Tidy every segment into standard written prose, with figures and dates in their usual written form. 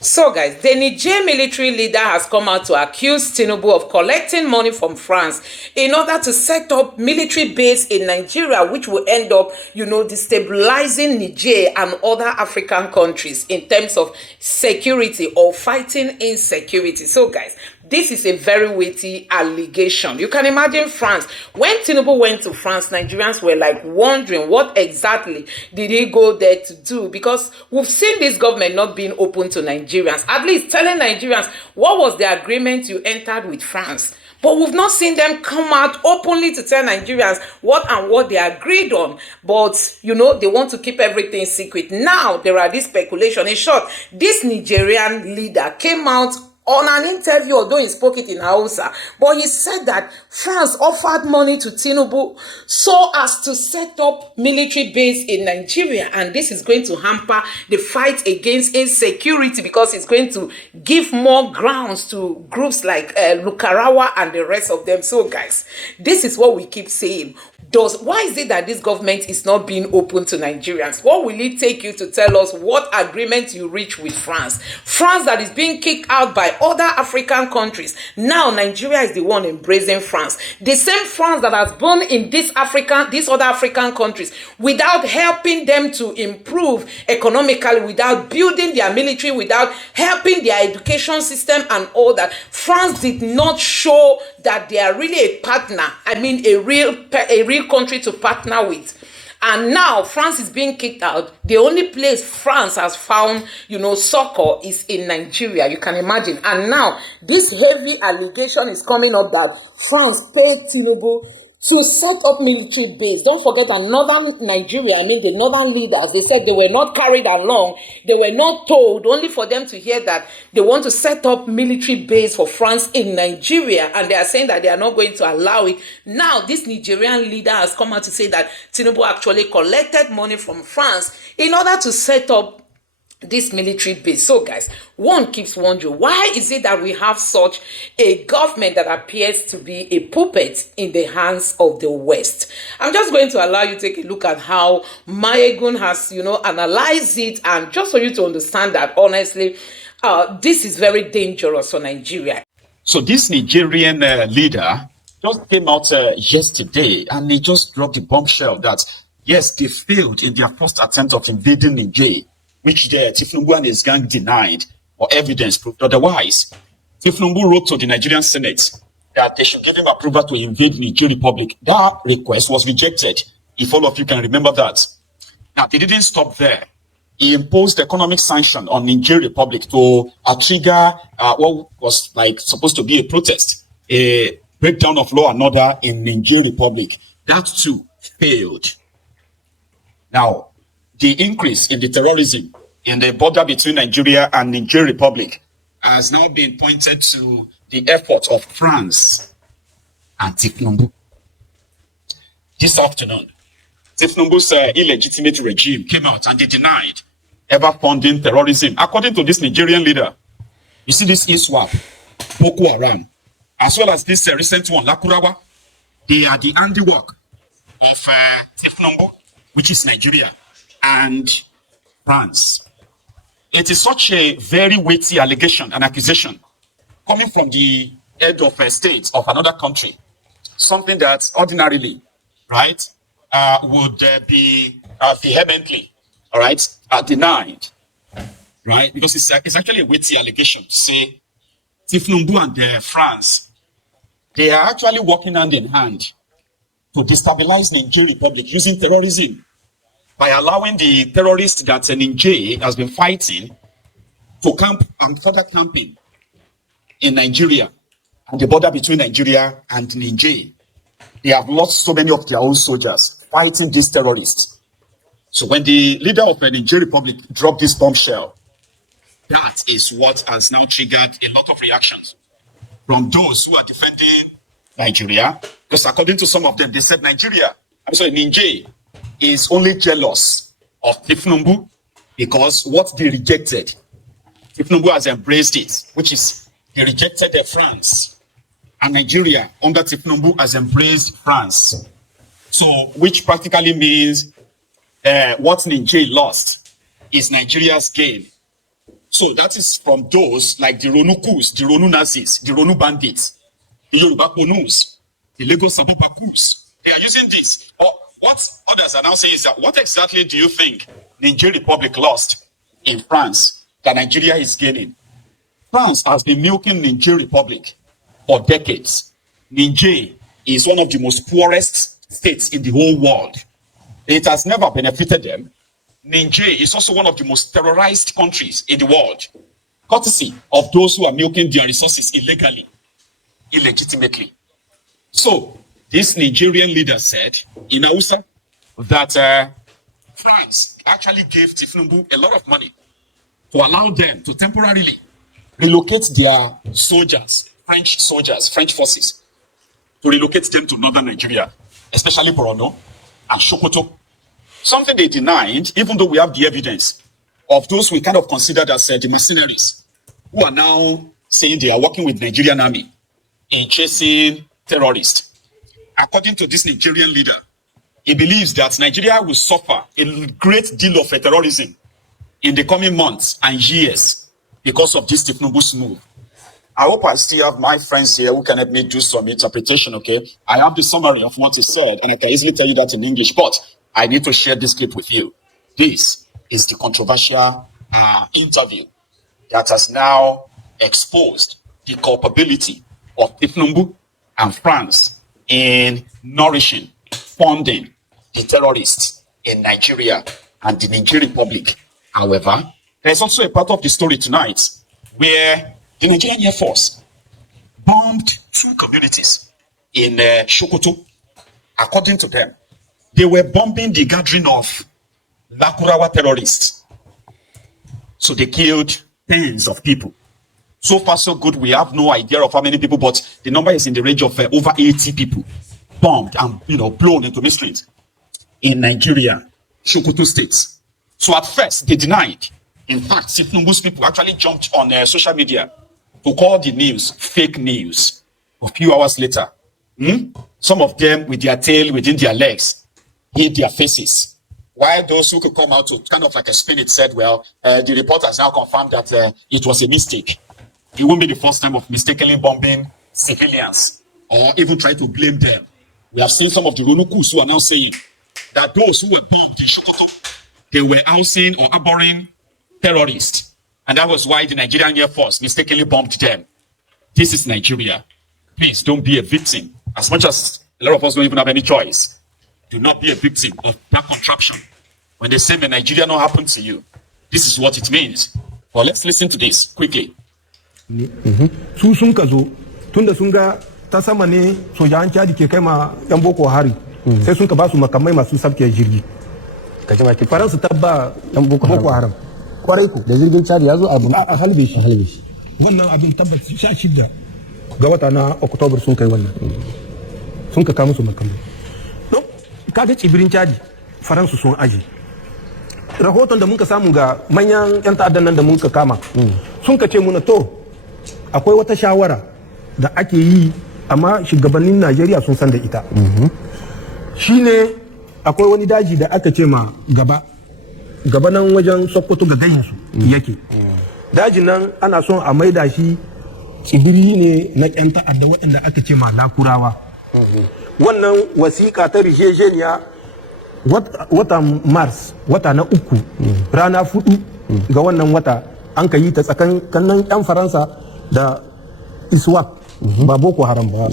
So guys, the Niger military leader has come out to accuse Tinubu of collecting money from France in order to set up military base in Nigeria, which will end up, destabilizing Niger and other African countries in terms of security or fighting insecurity. So guys, this is a very weighty allegation. You can imagine France. When Tinubu went to France, Nigerians were like wondering what exactly did he go there to do, because we've seen this government not being open to Nigerians, at least telling Nigerians what was the agreement you entered with France. But we've not seen them come out openly to tell Nigerians what they agreed on. But, they want to keep everything secret. Now, there are this speculation. In short, this Nigerian leader came out on an interview, although he spoke it in Hausa, but he said that France offered money to Tinubu so as to set up military base in Nigeria, and this is going to hamper the fight against insecurity because it's going to give more grounds to groups like Lukarawa and the rest of them. So guys, this is what we keep saying. Why is it that this government is not being open to Nigerians? What will it take you to tell us what agreement you reach with France? France that is being kicked out by other African countries. Now Nigeria is the one embracing France. The same France that has born in these other African countries without helping them to improve economically, without building their military, without helping their education system and all that. France did not show that they are really a partner. I mean, a real country to partner with. And now France is being kicked out. The only place France has found, succor is in Nigeria. You can imagine. And now this heavy allegation is coming up that France paid Tinubu to set up military base. Don't forget that northern Nigeria, the northern leaders, they said they were not carried along. They were not told, only for them to hear that they want to set up military base for France in Nigeria. And they are saying that they are not going to allow it. Now, this Nigerian leader has come out to say that Tinubu actually collected money from France in order to set up this military base. So guys, one keeps wondering, why is it that we have such a government that appears to be a puppet in the hands of the West? I'm just going to allow you to take a look at how MACRON has, analyzed it, and just for you to understand that, honestly, this is very dangerous for Nigeria. So this Nigerian leader just came out yesterday, and he just dropped the bombshell that, yes, they failed in their first attempt of invading Niger, which Tinubu and his gang denied, or evidence proved otherwise. Tinubu wrote to the Nigerian Senate that they should give him approval to invade Niger Republic. That request was rejected, if all of you can remember that. Now, they didn't stop there. He imposed economic sanction on Niger Republic to trigger what was supposed to be a protest, a breakdown of law and order in Niger Republic. That too failed. Now, the increase in the terrorism in the border between Nigeria and Niger Republic has now been pointed to the effort of France and Tinubu. This afternoon, Tinubu's illegitimate regime came out and they denied ever funding terrorism. According to this Nigerian leader, you see this ISWAP, Boko Haram, as well as this recent one, Lakurawa, they are the handiwork of Tinubu, which is Nigeria, and France. It is such a very weighty allegation and accusation coming from the head of a state of another country, something that ordinarily, right, would be vehemently, all right, denied, right, because it's actually a weighty allegation to say Tinubu and France, they are actually working hand in hand to destabilize Niger Republic using terrorism, by allowing the terrorists that Niger has been fighting to camp and further camping in Nigeria and the border between Nigeria and Niger. They have lost so many of their own soldiers fighting these terrorists. So when the leader of the Niger Republic dropped this bombshell, that is what has now triggered a lot of reactions from those who are defending Nigeria. Because according to some of them, they said Niger is only jealous of Tinubu because what they rejected, Tinubu has embraced it, which is they rejected France, and Nigeria under Tinubu has embraced France. So, which practically means what Niger lost is Nigeria's gain. So that is from those like the Ronu Kus, the Ronu Nazis, the Ronu bandits, the Yoruba Ponus, the Lagos Saboba Kus. They are using this. Or what others are now saying is that what exactly do you think Niger Republic lost in France that Nigeria is gaining? France has been milking Niger Republic for decades. Niger is one of the most poorest states in the whole world. It has never benefited them. Niger is also one of the most terrorized countries in the world, courtesy of those who are milking their resources illegally, illegitimately. So, this Nigerian leader said in Hausa that France actually gave Tinubu a lot of money to allow them to temporarily relocate their soldiers, French forces, to relocate them to northern Nigeria, especially Borno and Sokoto. Something they denied, even though we have the evidence of those we kind of considered as the mercenaries, who are now saying they are working with Nigerian army in chasing terrorists. According to this Nigerian leader, he believes that Nigeria will suffer a great deal of terrorism in the coming months and years because of this Tinubu's move. I hope I still have my friends here who can help me do some interpretation, okay? I have the summary of what he said, and I can easily tell you that in English, but I need to share this clip with you. This is the controversial interview that has now exposed the culpability of Tinubu and France in nourishing, funding the terrorists in Nigeria and the Niger Republic. However, there's also a part of the story tonight where the Nigerian Air Force bombed 2 communities in Sokoto. According to them, they were bombing the gathering of Lakurawa terrorists. So they killed tens of people. So far, so good. We have no idea of how many people, but the number is in the range of over 80 people bombed and blown into missiles in Nigeria, Sokoto State. So at first, they denied. In fact, Tinubu's people actually jumped on social media to call the news fake news. A few hours later, some of them with their tail within their legs hid their faces. While those who could come out to kind of like explain it said, well, the report has now confirmed that it was a mistake. It won't be the first time of mistakenly bombing civilians or even try to blame them. We have seen some of the Ronukus who are now saying that those who were bombed in Sokoto, they were housing or harboring terrorists. And that was why the Nigerian Air Force mistakenly bombed them. This is Nigeria. Please don't be a victim. As much as a lot of us don't even have any choice, do not be a victim of that contraption. When they say the Nigeria not happen to you, this is what it means. Well, let's listen to this quickly. Su sun ka zo tunda sun ga ta sama ne sojan Chad ke kai ma yan Boko hari sai sun ka ba su makamai masu sabke jirgi kaje ma ki Faransa tabba yan Boko Haram kwarai ko da jirgin Chad ya zo a halbe shi wannan abin tabbaci 16 ga wata na October sun kai wannan sun ka musu makamai no kaga tsibirin Chad Faransa sun aji rahoton da muka samu ga manyan yan ta'addan nan da muka kama sun ka ce muna to akwai wata shawara da ake yi amma shugabannin Najeriya sun san da ita shine akwai wani daji da aka ce ma gaba nan wajen Sokoto ga gayin su yake dajin nan ana son a maida shi tsibiri ne na yan ta'adda waɗanda aka ce ma Lakurawa wannan wasiƙa ta rijejeniya watan Mars wata na 3 rana 4 ga wannan wata an ka yi ta tsakanin yan Faransa da ISWAP ba Boko Haram ba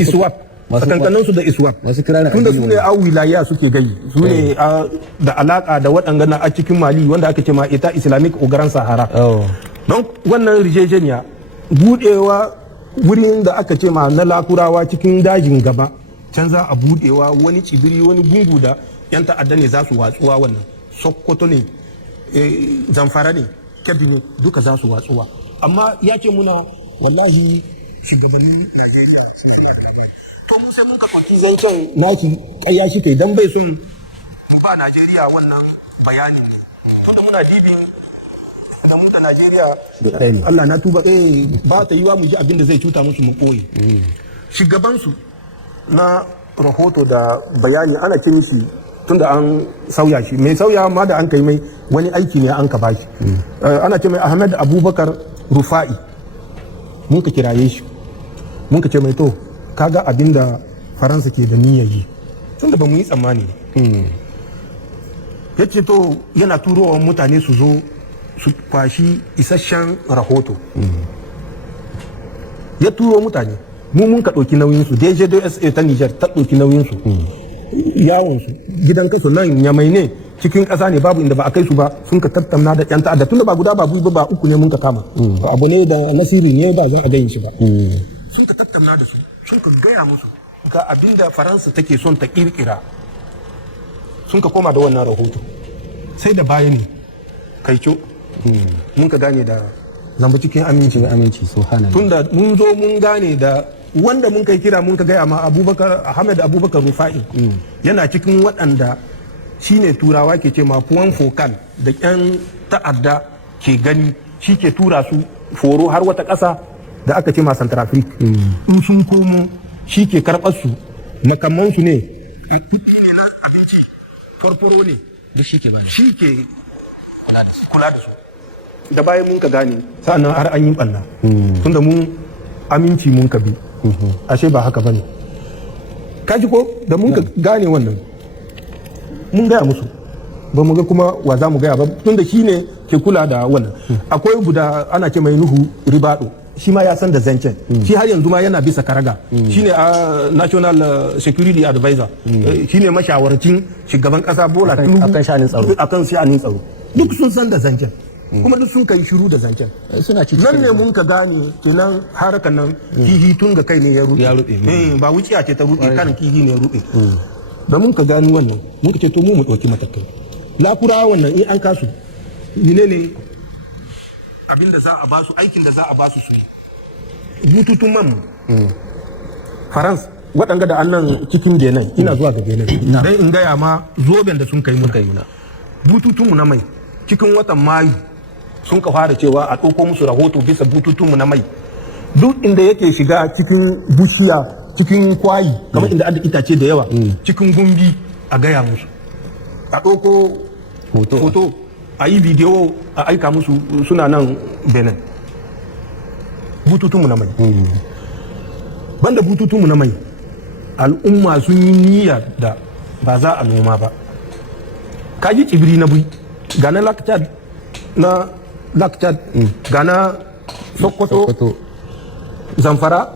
ISWAP tsakankanin su da ISWAP tunda su ne a wilaya suke gai su ne da alaka da waɗanda a cikin Mali wanda aka ce ma ita Islamic Ogaran Sahara don wannan rijejeniya budewa wurin da aka ce ma na Lakurawa cikin dajin gaba can za a budewa wani tsibiri wani gungu da yan ta'adda ne za su watsuwa wannan Sokoto ne Zamfara ne Kebbi ne duka za su watsuwa amma ya ce muna wallahi shugabannin Najeriya sun suna da labari to mu sai mun ka kwanci zancen naki kayya shi kai dan bai sun ba Najeriya wannan bayani tunda muna dibin da mu da Najeriya Allah na tuba ba ta yiwa mu ji abin da zai cuta musu mu koyi shugaban su na rahoto da bayani ana ce mishi tunda an sauya shi mai sauya ma da an kai mai wani aiki ne an ka bashi ana ce mai Ahmed Abubakar Rufa'i mun ka kiraye shi mun ka ce mai to kaga abinda Faransa ke da niyyar yi tunda ba mu yi tsammani ya ce to yana turowa mutane su zo su kwashi isasshen rahoto ya turo mutane mun ka ɗauki nauyinsu DGDSA ta Niger ta ɗauki nauyinsu yawonsu gidan kasu nan Yamai ne cikin ƙasa ne babu inda ba a kai su ba sun ka tattauna da yan ta'adda tunda ba guda ba biyu ba uku ne mun ka kama abu ne da nasiri ne ba zan a gayin shi ba sun ka tattauna da su sun ka gaya musu ga abinda Faransa take son ta kirkira sun ka koma da wannan rahoto sai da baya ne kai mun ka gane da zamba cikin aminci tunda mun zo mun gane da wanda mun kai kira mun ka gaya ma Ahmed Abubakar Rufa'i yana cikin waɗanda shine turawa ke ce ma puan focal da ƴan ta'adda ke gani shi ke tura su foro har wata ƙasa da aka ce ma Centrafrique in sun komo shi ke karɓar su makamansu ne abinci farfaro ne da shi ke kula da su da bayan mun ka gane sa'annan har an yi ɓanna tunda mun aminci mun ka bi ashe ba haka bane kaji ko da mun ka gane wannan mun gaya musu ba mu ga kuma wa za mu gaya ba tunda shi ne ke kula da wannan akwai guda ana ce mai Nuhu Ribado shi ma ya san da zancen shi har yanzu ma yana bisa karaga shi ne a national security advisor shi ne mashawarcin shugaban kasa Bola Tinubu akan sha'anin tsaro duk sun san da zancen kuma duk sun kai shiru da zancen suna cikin nan ne mun ka gane kenan harakan nan kihi tun ga kai ne ya rube ba wuciya ce ta rube kan kihi ne ya rube da mun ka gani wannan mun ka ce to mu dauki matakai lakura wannan in an kasu ne abinda za a basu aikin da za a basu su yi bututun man France waɗanga da annan cikin Benin ina zuwa ga Benin dan in gaya ma zoben da sun kai muna bututunmu na mai cikin watan Mayu sun ka fara cewa a ɗauko musu rahoto bisa bututunmu na mai duk inda yake shiga cikin bushiya cikin kwayi kamar inda ada itace da yawa cikin gumbi a gaya musu a ɗauko hoto a yi bidiyo a aika musu suna nan Benin bututunmu na mai banda bututunmu na mai al'umma sun yi niyya da ba za a noma ba kaji tsibiri na bui ga na lakchad ga na sokoto zamfara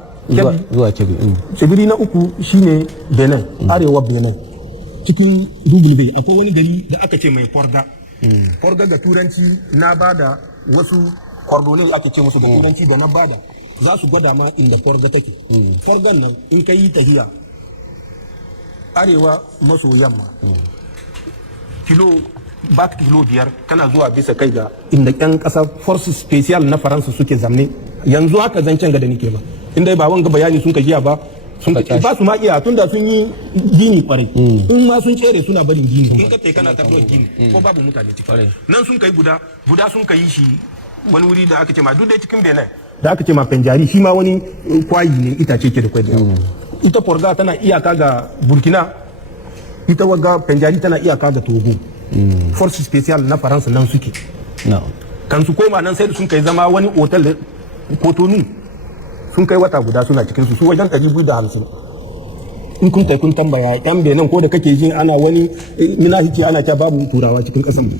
zuwa tsibiri na uku shine Benin arewa Benin cikin Dugulbe akwai wani gari da aka ce mai Forga ga turanci na bada wasu kordonai ake ce musu da turanci da na bada za su gwada ma inda Forga take Forgan nan in ka yi tahiya arewa maso yamma kilo 5 kana zuwa bisa kai ga inda yan kasar forces special na Faransa suke zamne yanzu haka zancen ga da nike ba inda ba wanga bayani sun ka jiya ba sun ka ba su ma iya tunda sun yi gini kwarai in ma sun tsere suna barin gini in ka te kana tardo gini ko babu mutane ciki nan sun kai guda sun kai shi wani wuri da aka ce ma duk da cikin Benin da aka ce ma Penjari shi ma wani kwayi ne itace ke da kwai da ita Forga tana iyaka ga Burkina ita waga Penjari tana iyaka ga Togo forces special na Faransa nan suke kan su koma nan sai da sun kai zama wani otal da Cotonou sun kai wata guda suna cikin su wajen 250 in kun kun tambaya yan Benin ko da kake jin ana wani minahici ana ta babu turawa cikin kasan mu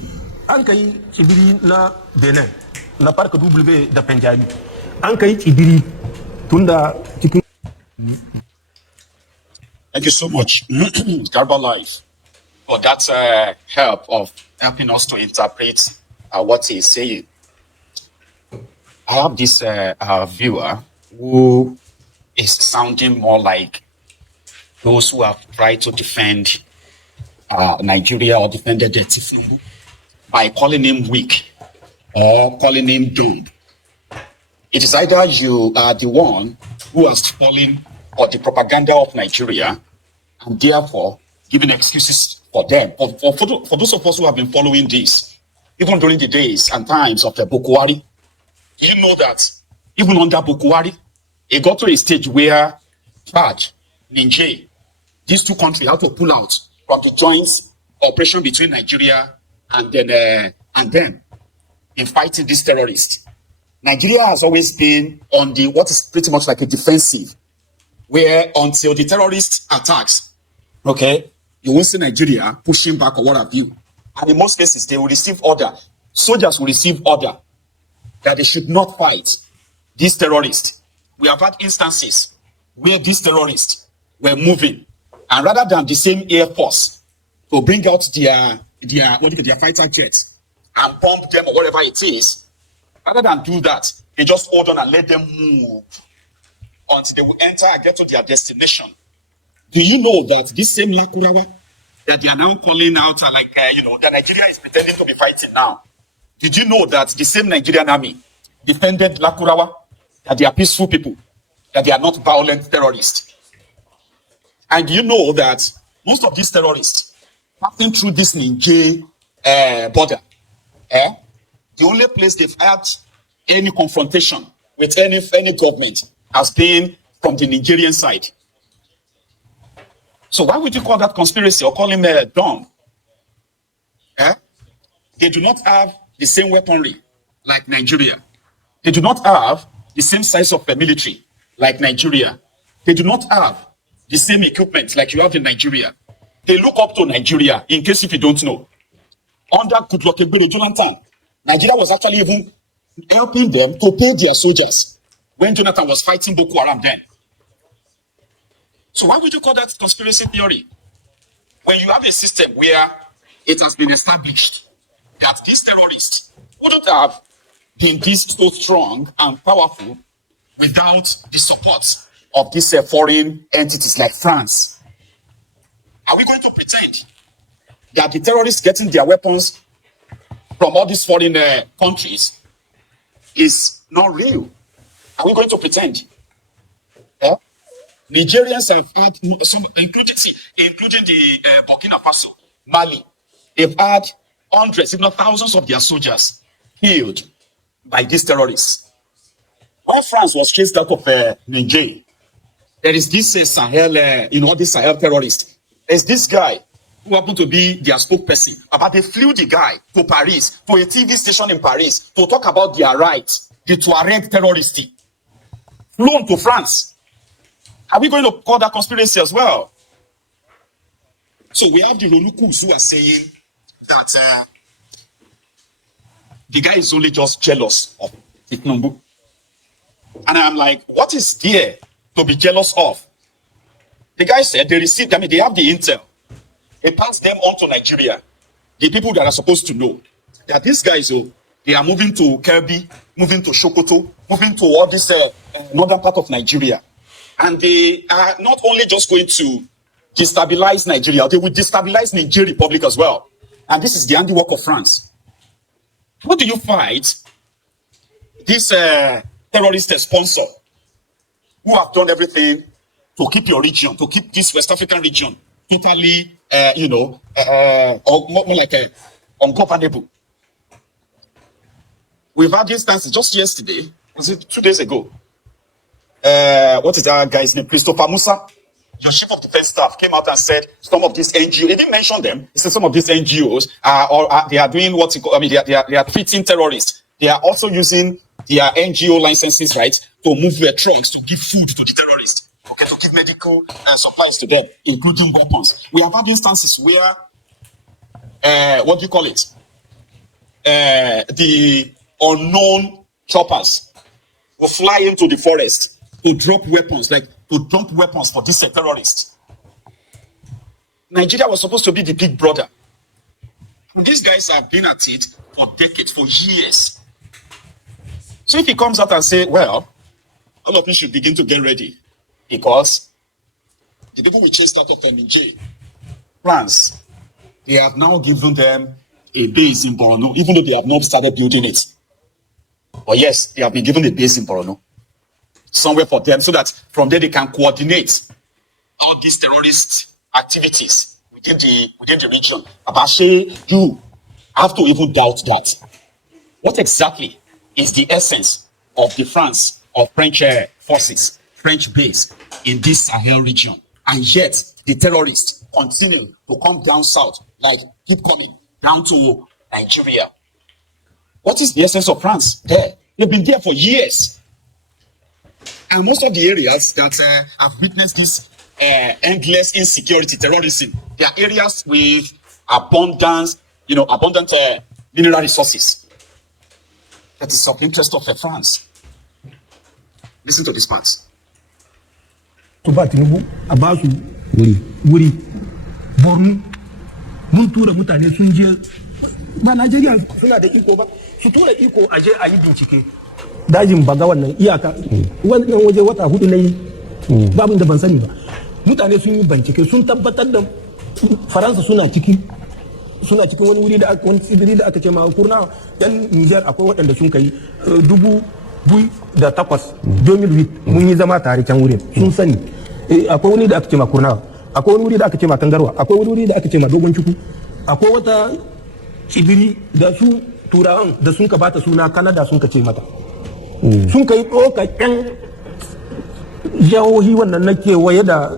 an kai tsibiri na Benin na Parc W da Penjari an kai tsibiri tunda cikin. Thank you so much, Garba Life, for that help of helping us to interpret what he is saying. I have this viewer who is sounding more like those who have tried to defend Nigeria or defended the Tinubu by calling him weak or calling him dumb. It is either you are the one who has fallen for the propaganda of Nigeria and therefore giving excuses for them. For those of us who have been following this, even during the days and times of the Bukwari, you know that even under Bukwari, it got to a stage where Chad, Niger, these two countries had to pull out from the joint operation between Nigeria and them in fighting these terrorists. Nigeria has always been on the what is pretty much like a defensive, where until the terrorist attacks, okay, you won't see Nigeria pushing back or what have you. And in most cases, they will receive order. Soldiers will receive order that they should not fight these terrorists. We have had instances where these terrorists were moving, and rather than the same air force to bring out their fighter jets and bomb them or whatever it is, rather than do that, they just hold on and let them move until they will enter and get to their destination. Do you know that this same Lakurawa that they are now calling out, that Nigeria is pretending to be fighting now? Did you know that the same Nigerian army defended Lakurawa, that they are peaceful people, that they are not violent terrorists? And do you know that most of these terrorists passing through this Niger border, the only place they've had any confrontation with any government has been from the Nigerian side. So why would you call that conspiracy or call him dumb? They do not have the same weaponry like Nigeria. They do not have the same size of the military like Nigeria. They do not have the same equipment like you have in Nigeria. They look up to Nigeria, in case if you don't know. Under Goodluck Ebele Jonathan, Nigeria was actually even helping them to pay their soldiers when Jonathan was fighting Boko Haram then. So why would you call that conspiracy theory? When you have a system where it has been established that these terrorists wouldn't have been this so strong and powerful without the support of these foreign entities like France. Are we going to pretend that the terrorists getting their weapons from all these foreign countries is not real? Are we going to pretend? Nigerians have had some, including the Burkina Faso, Mali. They've had hundreds, if not thousands, of their soldiers killed by these terrorists. While France was chased out of Niger, there is this Sahel, this Sahel terrorist. There's this guy who happened to be their spokesperson. But they flew the guy to Paris, to a TV station in Paris, to talk about their rights, the Tuareg terrorists, flown to France. Are we going to call that conspiracy as well? So we have the Ronukus who are saying that the guy is only just jealous of Tinubu. And I'm like, what is there to be jealous of? The guy said they received, they have the intel. They passed them on to Nigeria. The people that are supposed to know that these guys, they are moving to Kirby, moving to Sokoto, moving to all this northern part of Nigeria. And they are not only just going to destabilize Nigeria, they will destabilize Niger Republic as well. And this is the handiwork of France. How do you fight this terrorist sponsor who have done everything to keep your region, to keep this West African region totally, or more like ungovernable? We've had instances just yesterday, was it 2 days ago? What is that guy's name? Christopher Musa, your chief of defense staff, came out and said some of these NGOs, they didn't mention them. He said some of these NGOs they are doing what you call, they are treating terrorists. They are also using their NGO licenses, right, to move their trucks to give food to the terrorists, okay, to give medical supplies to them, including weapons. We have had instances where, what do you call it? The unknown choppers will fly into the forest to drop weapons, like to dump weapons for these terrorists. Nigeria was supposed to be the big brother. And these guys have been at it for decades, for years. So if he comes out and say, well, all of you should begin to get ready, because the people we chased out of Niger, France, they have now given them a base in Borno, even though they have not started building it. But yes, they have been given a base in Borno, somewhere for them, so that from there they can coordinate all these terrorist activities within the region. Abashe, you have to even doubt that. What exactly is the essence of the France or French forces, French base in this Sahel region? And yet, the terrorists continue to come down south, like keep coming down to Nigeria. What is the essence of France there? They've been there for years. And most of the areas that have witnessed this endless insecurity, terrorism, they are areas with abundant mineral resources. That is of interest of France. Listen to this part. To ba Tinubu a ba su wuri Borno mun tura mutane sun je ba Najeriya suna da iko ba su tura iko a je a yi bincike dajin baga wannan iyaka wannan waje wata hudu nayi babin da ban sani ba mutane sun yi bincike sun tabbatar da Faransa suna cikin wani wuri da wani tsibiri da aka ce ma kurna yan Niger akwai waɗanda sun kai 2008 mun yi zama tare can wurin sun sani akwai wani da aka ce ma kurna akwai wani wuri da aka ce ma kangarwa akwai wani wuri da aka ce ma dogon cuku akwai wata tsibiri da su turawan da sun ka bata suna Canada sun ka ce mata sun kai ɗaukakken jihohi wannan na kewaye da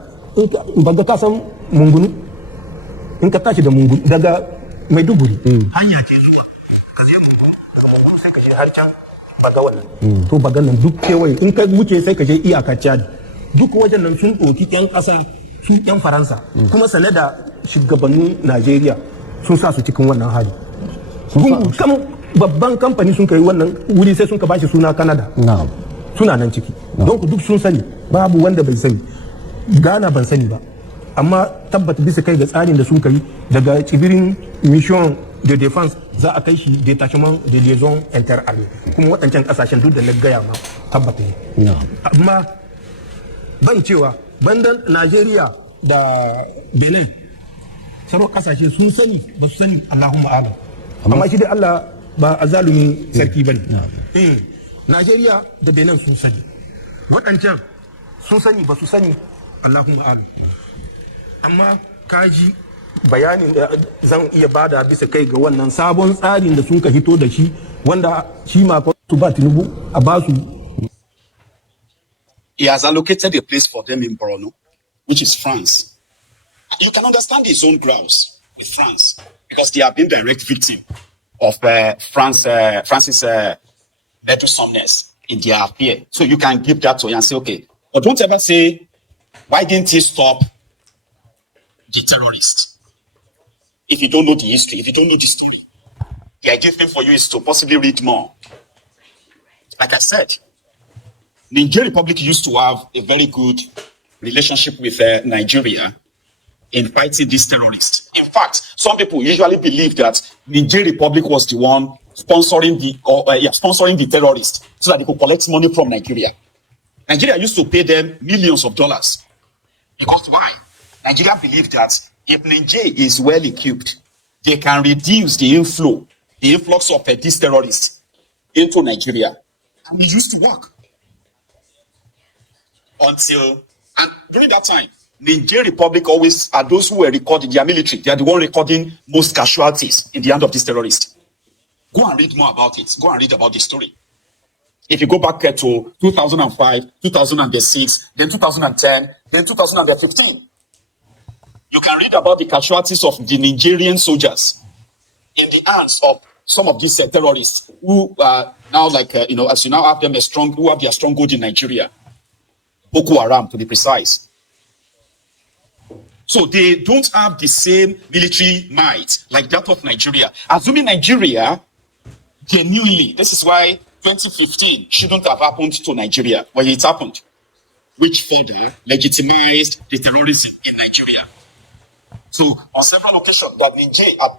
baga kasan mungunu in ka tashi da mungunu daga Maiduguri hanya ce zuwa ka je mungunu sai ka je har can baga wannan to bagan nan duk kewaye in ka wuce sai ka je iyaka Chad duk wajen nan sun ɗauki ƴan ƙasa su ƴan Faransa kuma sane da shugabannin Najeriya sun sa su cikin wannan hali babban kamfani sun kai wannan wuri sai sun ka bashi suna Canada suna nan ciki don duk sun sani babu wanda bai sani Ghana ban sani ba amma tabbata bisa kai ga tsarin da sun kai daga tsibirin mission de défense za a kai shi détachement de liaison inter-armée kuma waɗancan ƙasashen duk da na gaya ma tabbata ne amma ban cewa bandan Najeriya da Benin sauran ƙasashe sun sani ba su sani Allahumma alam amma shi dai Allah ba a zalumin sarki bane Najeriya da Benin sun sani waɗancan sun sani ba su sani Allahumma alam amma kaji bayanin da zan iya bada bisa kai ga wannan sabon tsarin da sun ka hito da shi wanda shi ma su ba Tinubu a basu. He has allocated a place for them in Borno, which is France. You can understand his own grounds with France because they have been direct victim of France's meddlesomeness in their affair. So you can give that to him and say, okay, but don't ever say, why didn't he stop the terrorists? If you don't know the history, if you don't know the story, the ideal thing for you is to possibly read more. Like I said, Niger Republic used to have a very good relationship with Nigeria in fighting these terrorists. In fact, some people usually believe that Niger Republic was the one sponsoring the terrorists so that they could collect money from Nigeria. Nigeria used to pay them millions of dollars. Because why? Nigeria believed that if Niger is well equipped, they can reduce the influx of these terrorists into Nigeria. And it used to work. And during that time, Niger Republic always are those who were recording their military. They are the one recording most casualties in the hand of these terrorists. Go and read more about it. Go and read about the story. If you go back to 2005, 2006, then 2010, then 2015, you can read about the casualties of the Nigerian soldiers in the hands of some of these terrorists who are now as you now have them who have their stronghold in Nigeria. Boko Haram, to be precise. So they don't have the same military might like that of Nigeria. Assuming Nigeria genuinely, this is why 2015 shouldn't have happened to Nigeria when it happened, which further legitimized the terrorism in Nigeria. So on several occasions that Niger had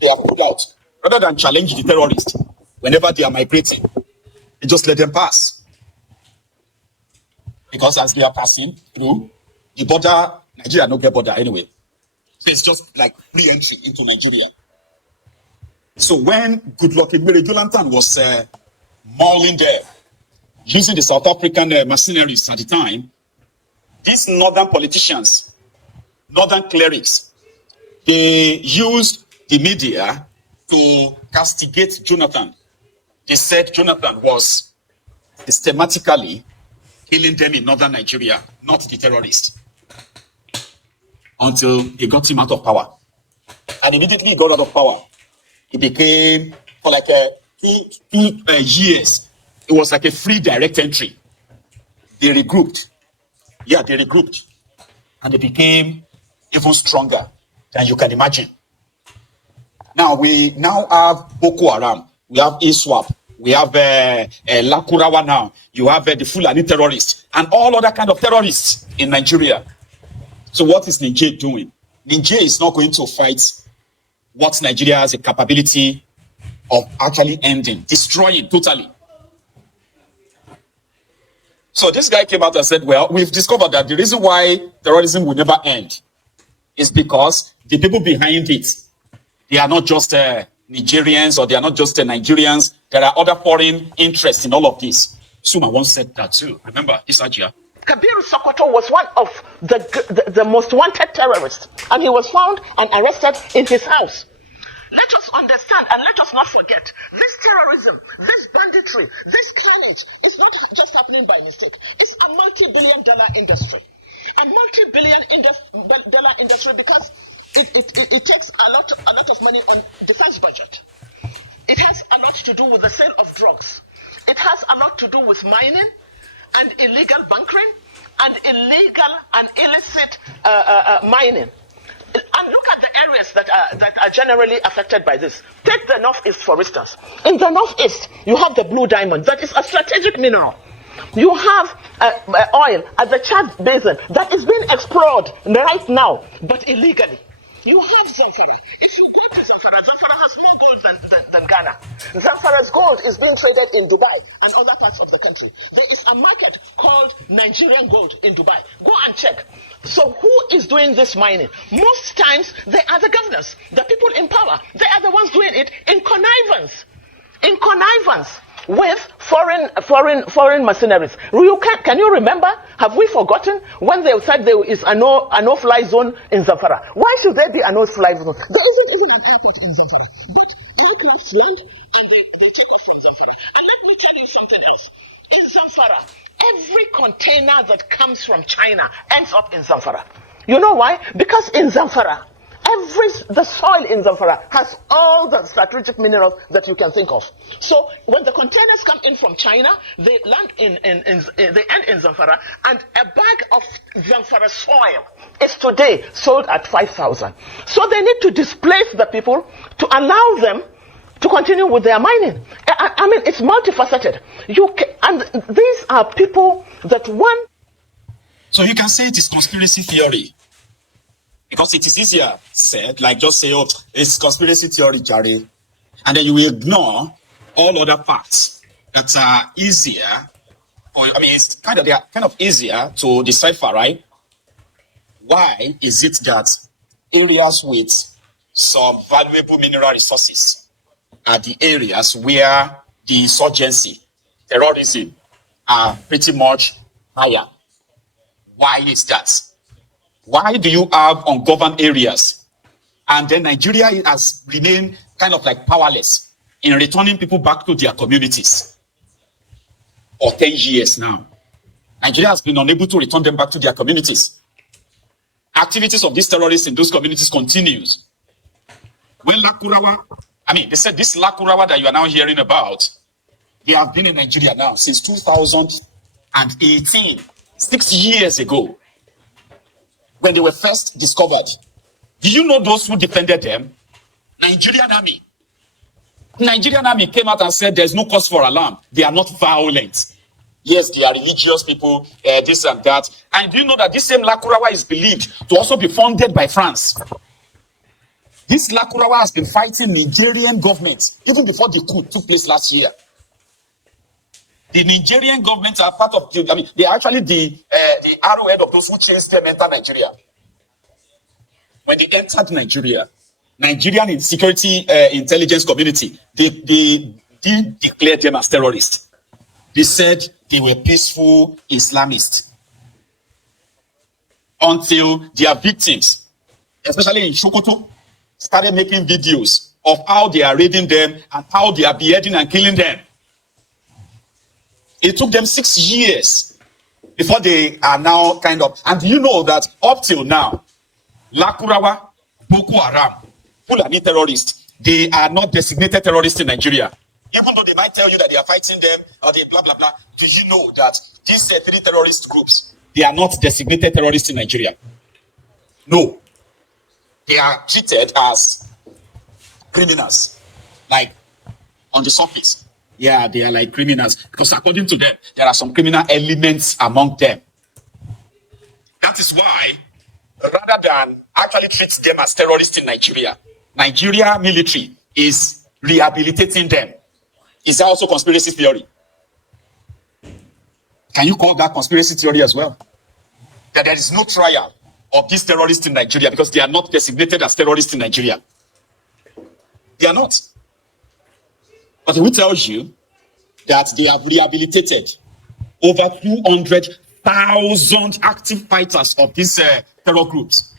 they have pulled out. Rather than challenge the terrorists whenever they are migrating, they just let them pass. Because as they are passing through the border, Nigeria no get border anyway. So it's just like free entry into Nigeria. So when Goodluck Ebele Jonathan was mauling there, using the South African mercenaries at the time, these northern politicians, northern clerics, they used the media to castigate Jonathan. They said Jonathan was systematically killing them in northern Nigeria, not the terrorists. until they got him out of power. And immediately he got out of power. It became, for like 2 years, it was like a free direct entry. They regrouped. Yeah, they regrouped. And they became even stronger than you can imagine. Now we now have Boko Haram, we have ISWAP, we have Lakurawa now, you have the Fulani terrorists, and all other kind of terrorists in Nigeria. So what is Niger doing? Niger is not going to fight what Nigeria has a capability of actually ending, destroying totally. So this guy came out and said, well, we've discovered that the reason why terrorism will never end is because the people behind it, they are not just Nigerians, or they are not just Nigerians. There are other foreign interests in all of this. Suma once said that too. Remember, Isajia? Kabiru Sokoto was one of the most wanted terrorists, and he was found and arrested in his house. Let us understand and let us not forget, this terrorism, this banditry, this carnage is not just happening by mistake. It's a multi-billion-dollar industry. A multi-billion-dollar industry because it takes a lot of money on defense budget. It has a lot to do with the sale of drugs. It has a lot to do with mining and illegal bunkering and illegal and illicit mining. And look at the areas that are generally affected by this. Take the Northeast, for instance. In the Northeast, you have the blue diamond. That is a strategic mineral. You have oil at the Chad Basin that is being explored right now, but illegally. You have Zamfara. If you go to Zamfara, Zamfara has more gold than Ghana. Zamfara's gold is being traded in Dubai and other parts of the country. There is a market called Nigerian gold in Dubai. Go and check. So who is doing this mining? Most times they are the governors, the people in power. They are the ones doing it in connivance. In connivance with foreign mercenaries. Can you remember? Have we forgotten when they said there is a no-fly zone in Zamfara? Why should there be a no-fly zone? There isn't even an airport in Zamfara. But aircraft land and they take off from Zamfara. And let me tell you something else. In Zamfara, every container that comes from China ends up in Zamfara. You know why? Because in Zamfara, the soil in Zamfara has all the strategic minerals that you can think of. So when the containers come in from China, they land they end in Zamfara, and a bag of Zamfara soil is today sold at 5,000. So they need to displace the people to allow them to continue with their mining. I mean, it's multifaceted. And these are people that want. So you can say it is conspiracy theory. Because it is easier said, like just say, oh, it's conspiracy theory, Jerry. And then you will ignore all other facts that are easier. It's they are kind of easier to decipher, right? Why is it that areas with some valuable mineral resources are the areas where the insurgency, terrorism are pretty much higher? Why is that? Why do you have ungoverned areas? And then Nigeria has remained kind of like powerless in returning people back to their communities. For 10 years now, Nigeria has been unable to return them back to their communities. Activities of these terrorists in those communities continues. When they said this Lakurawa that you are now hearing about, they have been in Nigeria now since 2018, 6 years ago. When they were first discovered, do you know those who defended them? Nigerian army. Nigerian army came out and said there's no cause for alarm. They are not violent. Yes, they are religious people, this and that. And do you know that this same Lakurawa is believed to also be funded by France? This Lakurawa has been fighting Nigerian government even before the coup took place last year. The Nigerian government are part of they are actually the arrowhead of those who chased them enter Nigeria. When they entered Nigeria, Nigerian security intelligence community, they did declare them as terrorists. They said they were peaceful Islamists. Until their victims, especially in Sokoto, started making videos of how they are raiding them and how they are beheading and killing them. It took them 6 years before they are now and do you know that up till now, Lakurawa, Boko Haram, Fulani terrorists, they are not designated terrorists in Nigeria. Even though they might tell you that they are fighting them or they blah, blah, blah, do you know that these three terrorist groups, they are not designated terrorists in Nigeria? No. They are treated as criminals, like on the surface. Yeah, they are like criminals because according to them, there are some criminal elements among them. That is why, rather than actually treat them as terrorists in Nigeria military is rehabilitating them. Is that also conspiracy theory? Can you call that conspiracy theory as well? That there is no trial of these terrorists in Nigeria because they are not designated as terrorists in Nigeria. They are not. But he will tell you that they have rehabilitated over 200,000 active fighters of these terror groups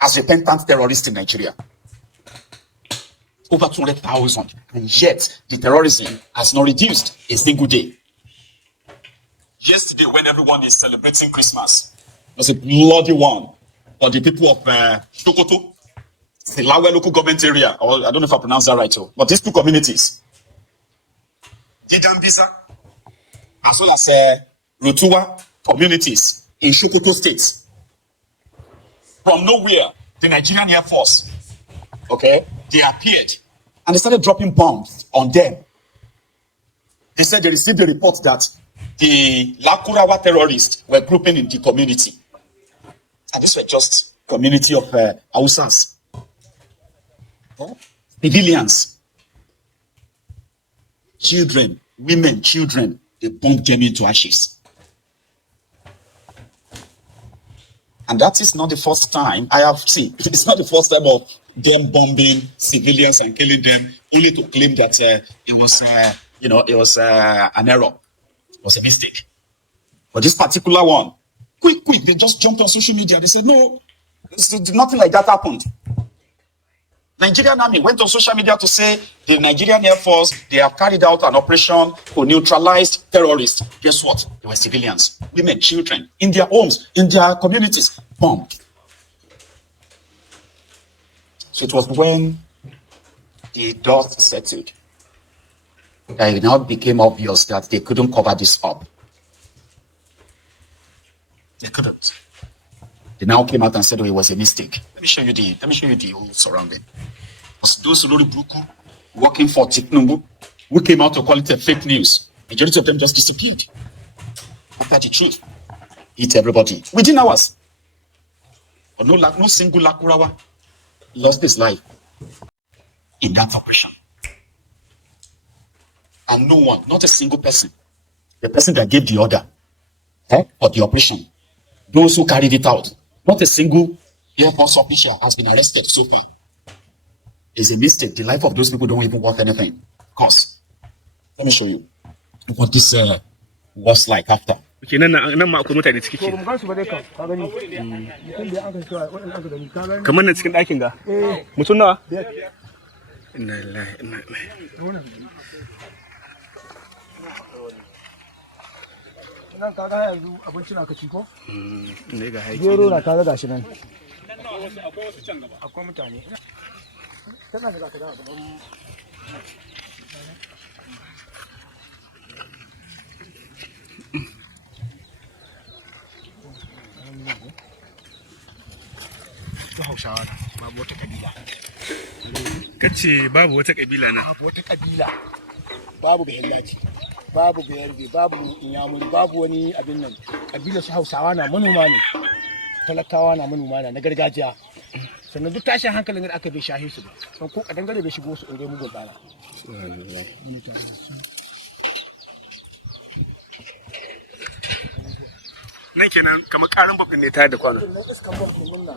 as repentant terrorists in Nigeria. Over 200,000. And yet, the terrorism has not reduced a single day. Yesterday, when everyone is celebrating Christmas, it was a bloody one for the people of Sokoto, the Lawe local government area, or I don't know if I pronounce that right, but these two communities, Didambisa, as well as Rutua communities in Sokoto State. From nowhere, the Nigerian Air Force, okay, they appeared and they started dropping bombs on them. They said they received a report that the Lakurawa terrorists were grouping in the community. And these were just community of Hausas. Civilians. Children, women, children, they bombed them into ashes. And that is not the first time I have seen. It's not the first time of them bombing civilians and killing them, only to claim that it was an error. It was a mistake. But this particular one, quick, they just jumped on social media. They said, no, nothing like that happened. Nigerian army went on social media to say the Nigerian Air Force, they have carried out an operation to neutralize terrorists. Guess what? They were civilians, women, children, in their homes, in their communities, bombed. So it was when the dust settled that it now became obvious that they couldn't cover this up. They couldn't. They now came out and said, oh, it was a mistake. Let me show you the whole surrounding. Those Olori Buku working for Tinubu, who came out to call it a fake news. Majority of them just disappeared. After the truth hit everybody within hours. But no single Lakurawa lost his life in that operation. And no one, not a single person, the person that gave the order for the operation, those who carried it out, not a single Air Force official has been arrested so far. It's a mistake. The life of those people don't even worth anything. Of course. Let me show you what this was like after. Okay, nan ma akwai mutane ciki ke. Kamar nan cikin ɗakin ga. Mutum nawa? Inna lillahi inna ilaihi. Nan kaga yanzu abinci na kaci ko? Ne ga haiki. Gero na kaga gashi nan. Akwai wasu can gaba. Akwai mutane. Tana da kaga gaban ta Hausawa babu wata kabila. Kace babu wata kabila na. Babu wata kabila. Babu Bahillaci. Babu Bayarbe, babu Inyamuri, babu wani abin nan. Kabilar su Hausawa na manoma ne. Talakawa na manoma na gargajiya. Sannan duk tashin hankalin da aka bai shahe su ba. Don ko kadan gare bai shigo su inda mugun dala. Nan kenan kamar karin babin ne tare da kwana. Nan iskan babin munna.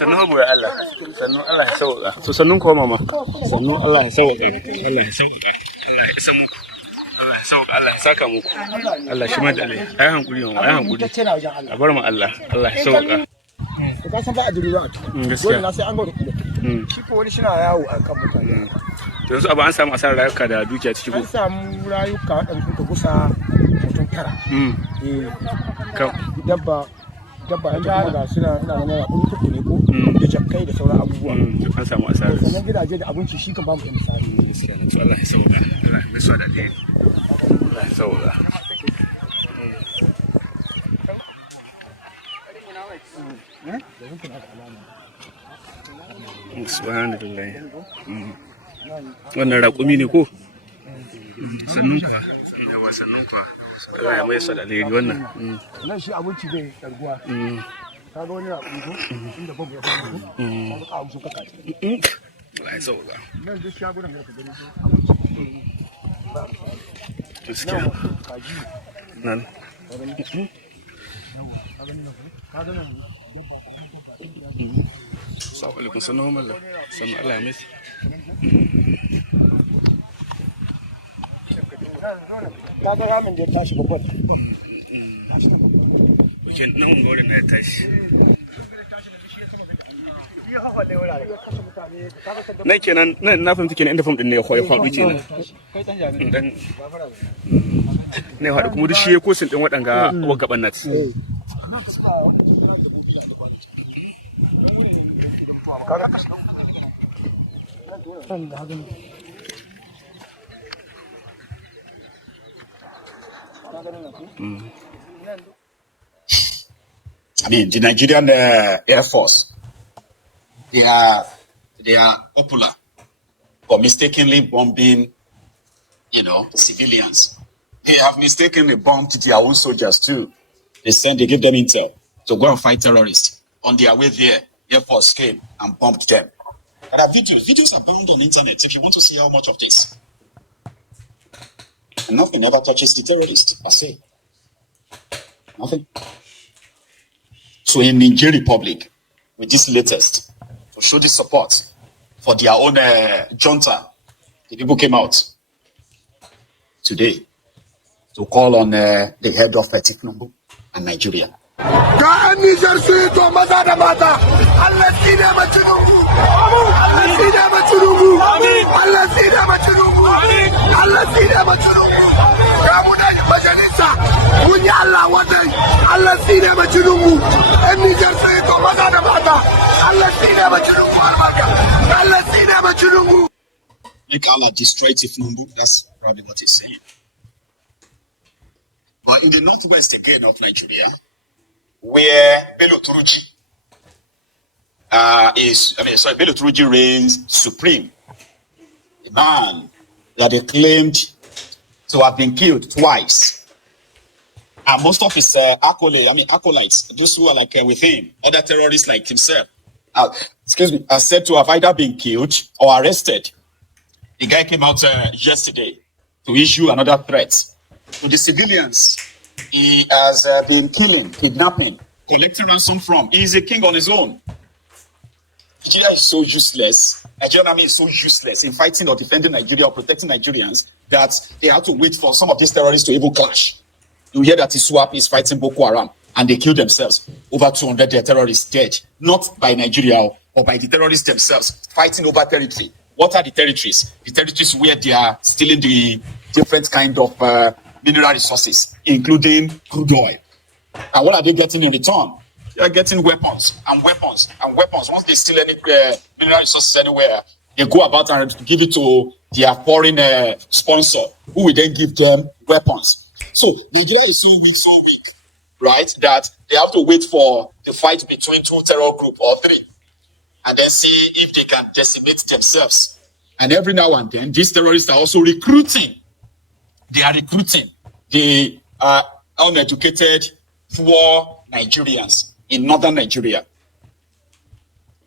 Sannu habu ya Allah. Sannu Allah ya sauka. So sannun ko mama. Sannu Allah ya sauka. Allah ya sauka. Allah ya isa muku. Allah ya sauka. Allah ya saka muku. Allah shi ma da alai. Ai hankuri mama, ai hankuri. A bar mu Allah. Allah ya sauka. to ka san ba a duru rat dole na sai an ga da kuma shi ko wani shi na yawo a kan mutane to yanzu abu an samu asarar rayuka da dukiya ciki ko an samu rayuka wadanda suka kusa mutum tara dabba an kuma ga suna ina nan uku ne ko da jakkai da sauran abubuwa an samu asarar sannan gidaje da abinci shi kan ba mu misali gaskiya ne to Allah ya sauka Allah ya sa da dai Allah ya sauka subhanallah wannan raƙumi ne ko sannunka yawa sannunka Allah ya mai sa da alheri wannan nan shi abinci bai karguwa ka ga wani raƙumi ko inda babu ya fara ko ka ga abu sun kaka Allah ya sauka nan duk shagunan da ka gani gaskiya nan Assalamu alaikum sanan mallam sanan Allah ya misi kaga ramin da ya tashi babban oke nan gore na ya tashi nan kenan nan na fahimta kenan inda fam din ne ya faɗi kenan dan ne haɗu kuma duk shi ya kosin din waɗanga wagaban nat I mean, the Nigerian Air Force, they are popular for mistakenly bombing, civilians. They have mistakenly bombed their own soldiers too. They give them intel to go and fight terrorists. On their way there, Air Force came and bombed them. And there are videos are bound on the internet if you want to see how much of this. And nothing ever touches the terrorist, I say. Nothing. So in Niger Republic, with this latest, to show this support for their own junta, the people came out today to call on the head of Tinubu and Nigeria. Make Allah destroy Tinubu. That's probably what he's saying. But in the northwest again of Nigeria, where Bello Turji Bello Turji reigns supreme. The man that they claimed to have been killed twice. And most of his acolytes, those who are like with him, other terrorists like himself, are said to have either been killed or arrested. The guy came out yesterday to issue another threat to the civilians he has been killing, kidnapping, collecting ransom from. He is a king on his own. Nigeria is so useless. Nigerian army is so useless in fighting or defending Nigeria or protecting Nigerians that they have to wait for some of these terrorists to even clash. You hear that ISWAP is fighting Boko Haram and they kill themselves. Over 200 terrorists dead. Not by Nigeria or by the terrorists themselves, fighting over territory. What are the territories? The territories where they are stealing the different kind of mineral resources, including crude oil. And what are they getting in return? They are getting weapons and weapons and weapons. Once they steal any mineral resources anywhere, they go about and give it to their foreign sponsor, who will then give them weapons. So Nigeria is so weak, right, that they have to wait for the fight between two terror groups or three, and then see if they can decimate themselves. And every now and then, these terrorists are also recruiting. They are recruiting the uneducated, poor Nigerians in northern Nigeria.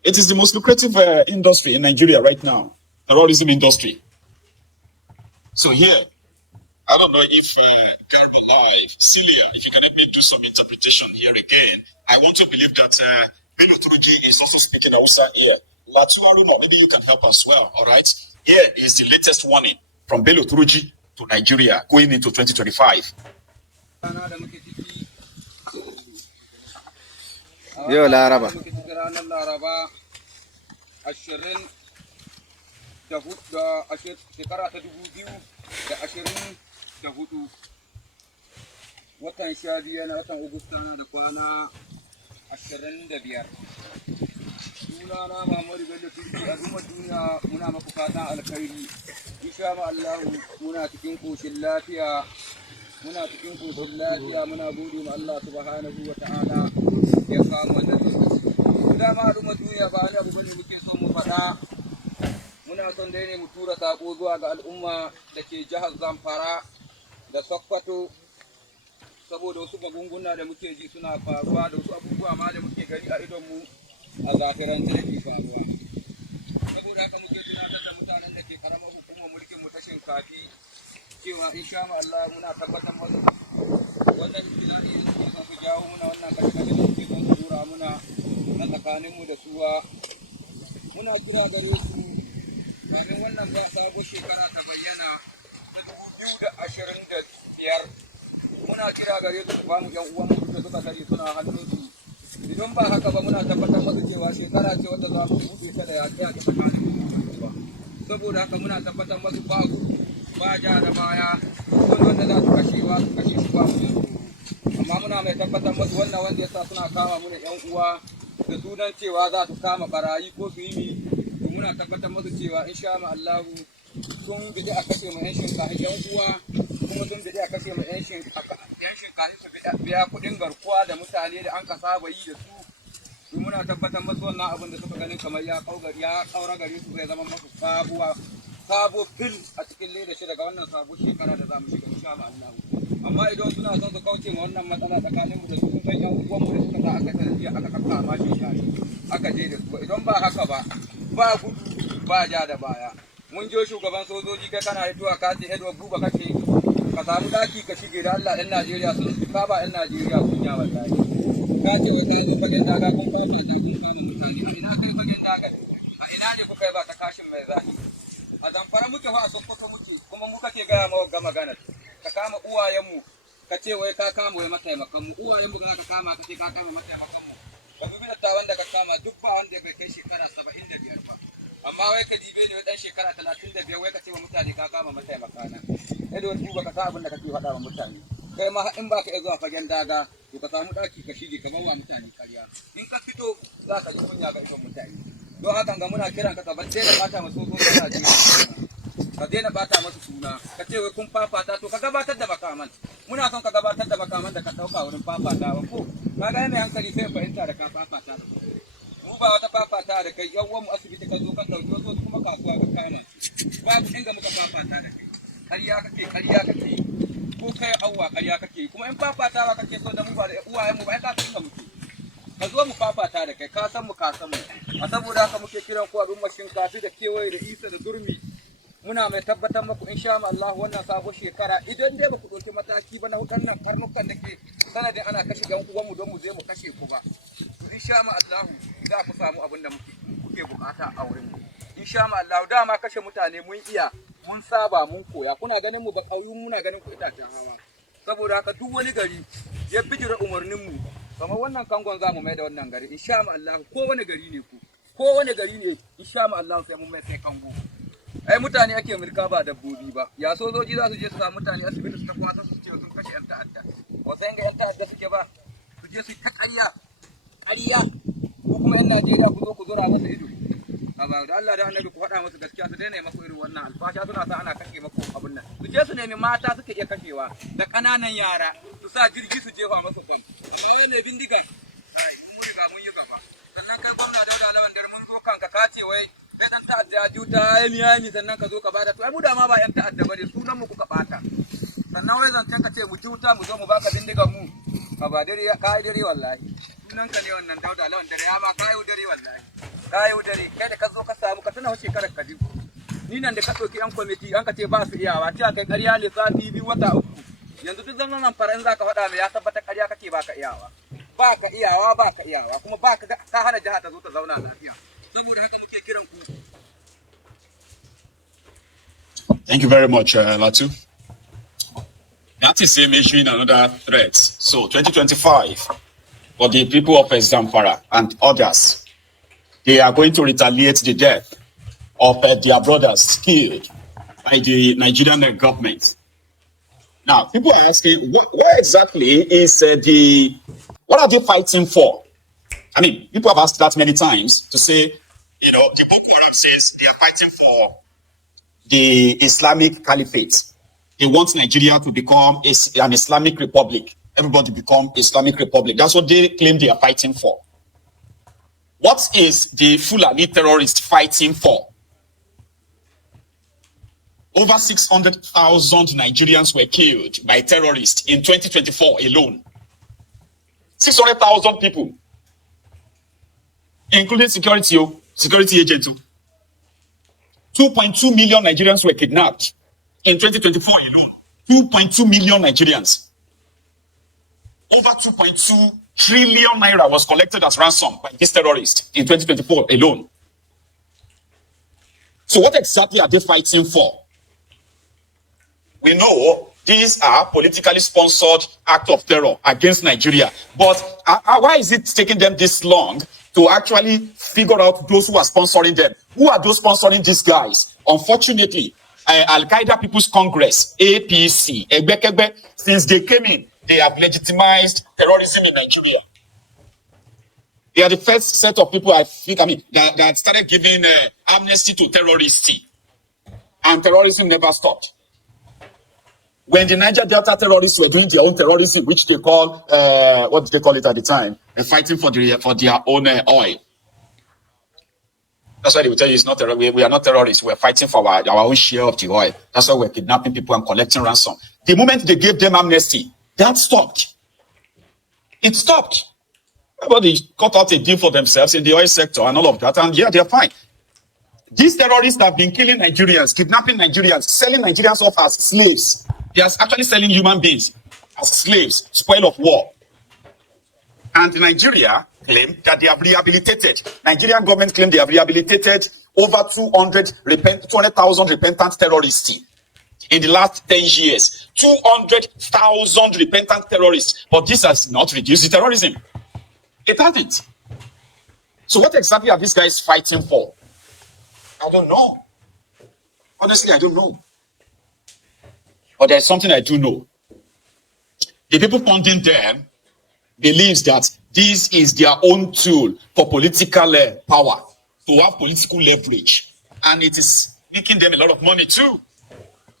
It is the most lucrative industry in Nigeria right now, terrorism industry. So here, I don't know if Garba Live, Celia, if you can help me do some interpretation here again. I want to believe that Bello Turji is also speaking Hausa here. Latu Aruna, maybe you can help as well, all right? Here is the latest warning from Bello Turji to Nigeria going into 2025. Yau Laraba. Ranar Laraba 24 shekara ta 2024 watan 12 na watan Agusta da kwana 25. Sunana Muhammadu Bello Turki, azumar duniya muna maku fatan alkhairi. Insha Allah muna cikin koshin lafiya. Muna gode ma Allah subhanahu wa ta'ala ya samu wannan lokaci. Dama al'ummar duniya ba wani abu bane muke son mu faɗa. Muna son dai ne mu tura sako zuwa ga al'umma da ke jihar Zamfara da Sokoto, saboda wasu magunguna da muke ji suna faruwa da wasu abubuwa ma da muke gani a idonmu a zafirance da ke faruwa. Saboda haka muke tunatar da mutanen da ke karamar hukumar mulkin mu ta Shinkafi cewa insha Allah muna tabbatar musu wannan ibtila'i da suke son su jawo muna wannan kashe-kashe da suke son su tura muna na tsakaninmu da suwa. Muna kira gare su kamin wannan sabon shekara ta bayyana ta 2025. Muna kira gare su ba mu yan uwan mu da suka sani suna hannunsu. Idan ba haka ba muna tabbatar musu cewa shekara ce wadda za mu buɗe ta da yaƙi a tsakanin mu. Saboda haka muna tabbatar musu ba ja da baya, wanda za su kashe su ba mu. Amma muna mai tabbatar musu wannan wanda ya sa suna kama mu da yan uwa da sunan cewa za su kama barayi ko su yi muna tabbatar musu cewa insha Allah sun bidi a kashe mu yan shinkafi yan uwa, kuma sun bidi a kashe mu yan shinkafi su biya kuɗin garkuwa da mutane da an ka saba yi da su. Muna tabbatar musu wannan abin da suka ganin kamar ya kaura gare su zai zama musu sabo fil a cikin leda shi daga wannan sabo shekara da za mu shiga insha Allah. Amma idan suna son su kauce ma wannan matsala tsakanin mu da su kan yan uwan mu da suka sa aka tarbiya aka kama shi aka je da su, idan ba haka ba gudu ba ja da baya. Mun je shugaban sojoji kai kana hitowa ka ce Edward Buba kake ka samu daki ka shige da Allah ɗan Najeriya sun ka ba ɗan Najeriya kunya wallahi. Ka ce wai ka je fagen daga kun fara da kun kama mutane a ina kai fagen daga a ina ne kuka yi ba ta kashin mai zafi. A Zamfara muke fa a Sokoto muke kuma mu kake gaya ma ga maganar ka kama uwayenmu ka ce wai ka kama wai mataimakan mu uwayenmu ga ka kama ka ce ka kama mataimakan mu ka dubi da tawan da ka kama duk ba wanda bai kai shekara 75 ba, amma wai ka dibe ne wai dan shekara 35 wai ka ce wa mutane ka kama mataimakana. Edward Buba ka sa abin da kake faɗa wa mutane kai ma in ba ka iya zuwa fagen daga to ka samu ɗaki ka shige ka bawa mutane kariya, in ka fito za ka ji kunya ga idon mutane. Don hakan ga muna kiran ka bar daina bata masu sojojin Najeriya, ka daina bata masu suna ka ce wai kun fafata to ka gabatar da makaman. Muna son ka gabatar da makaman da ka ɗauka wurin fafatawa ko ka ga mai hankali sai fahimta da ka fafata da mu ba wata fafata da kai yan uwan mu asibiti ka zo ka ɗauki wasu kuma kasuwa ka kama babu inda muka fafata da kai. Ƙarya kake ko kai awwa ƙarya kake kuma in fafatawa kake so da mu ba da uwayen mu ba ka san ka muke ka zo mu fafata da kai ka san mu a saboda haka muke kiran ku al'ummar Shinkafi da kewaye da Isa da Durmi. Muna mai tabbatar muku insha Allah wannan sabon shekara idan dai ba ku ɗauki mataki ba na waɗannan karnukan da ke sanadin ana kashe yan uwanmu don mu je mu kashe ku ba, to insha Allah za ku samu abin da muke bukata a wurin mu. Insha Allah dama kashe mutane mun iya mun saba mun koya, kuna ganin mu ba ƙauyu muna ganin ku itacen hawa. Saboda haka duk wani gari ya bijira umarnin mu kamar wannan kangon za mu mai da wannan gari insha Allah ko wani gari ne insha Allah sai mun mai sai kango. Ai mutane ake mulka ba dabbobi ba, ya sojoji za su je su samu mutane asibiti su ta kwasa su ce sun kashe yan ta'adda, wasu yan ta'adda suke ba su je su ta ƙarya ko kuma yan Najeriya ku zo ku zura masa ido. Ba da Allah da Annabi ku faɗa musu gaskiya su daina maku irin wannan alfasha, suna sa ana kashe maku abun nan. Su je su nemi mata suke iya kashewa da ƙananan yara su sa jirgi su jefa masu bam. Amma wai ne bindiga ai mun riga mun yi gaba. Sannan kai gwamna Dauda Lawan Dare mun zo kanka ka ce wai dan ta'adda ya juta yami sannan ka zo ka bada, to ai mu da ma ba yan ta'adda bane sunan mu kuka bata. Sannan wai zancen ka ce mu juta mu zo mu baka bindigan mu ka ba dare ka dare wallahi sunan ka ne wannan Dauda Lawan Dare ya ma ka yi dare wallahi ka yi dare kai da ka zo ka samu ka tuna shekarar ka biyu ni nan da ka ɗauki yan kwamiti an ka ce ba su iyawa cewa kai ƙarya ne sati 2 wata 3 yanzu duk zaman nan faran za ka faɗa mai ya tabbata ƙarya kake ba ka iyawa kuma ba ka hana jiha ta zo ta zauna lafiya. Saboda haka muke kiran ku. Thank you very much, Latu. That is him issuing another threat. So 2025, But the people of Zamfara and others, they are going to retaliate the death of their brothers killed by the Nigerian government. Now, people are asking, where exactly is what are they fighting for? I mean, people have asked that many times to say, the Boko Haram says they are fighting for the Islamic Caliphate. They want Nigeria to become an Islamic republic. Everybody become Islamic republic. That's what they claim they are fighting for. What is the Fulani terrorist fighting for? Over 600,000 Nigerians were killed by terrorists in 2024 alone. 600,000 people, including security agents. 2.2 million Nigerians were kidnapped in 2024 alone. 2.2 million Nigerians. Over 2.2 trillion naira was collected as ransom by these terrorists in 2024 alone. So what exactly are they fighting for? We know these are politically sponsored acts of terror against Nigeria. But why is it taking them this long to actually figure out those who are sponsoring them? Who are those sponsoring these guys? Unfortunately, Al-Qaeda People's Congress, APC, Egbekegbe, since they came in, they have legitimized terrorism in Nigeria. They are the first set of people, that started giving amnesty to terrorists. And terrorism never stopped. When the Niger Delta terrorists were doing their own terrorism, which they call, what did they call it at the time? They're fighting for their own oil. That's why they will tell you it's not we are not terrorists. We're fighting for our own share of the oil. That's why we're kidnapping people and collecting ransom. The moment they gave them amnesty, that stopped. It stopped. Everybody cut out a deal for themselves in the oil sector and all of that, and yeah, they're fine. These terrorists have been killing Nigerians, kidnapping Nigerians, selling Nigerians off as slaves. They are actually selling human beings as slaves, spoil of war. And Nigeria claimed that they have rehabilitated. Nigerian government claimed they have rehabilitated over 200,000 repentant terrorists in the last 10 years. 200,000 repentant terrorists. But this has not reduced the terrorism. It hasn't. So what exactly are these guys fighting for? I don't know. Honestly, I don't know. But there's something I do know. The people funding them believes that this is their own tool for political power, to have political leverage. And it is making them a lot of money too.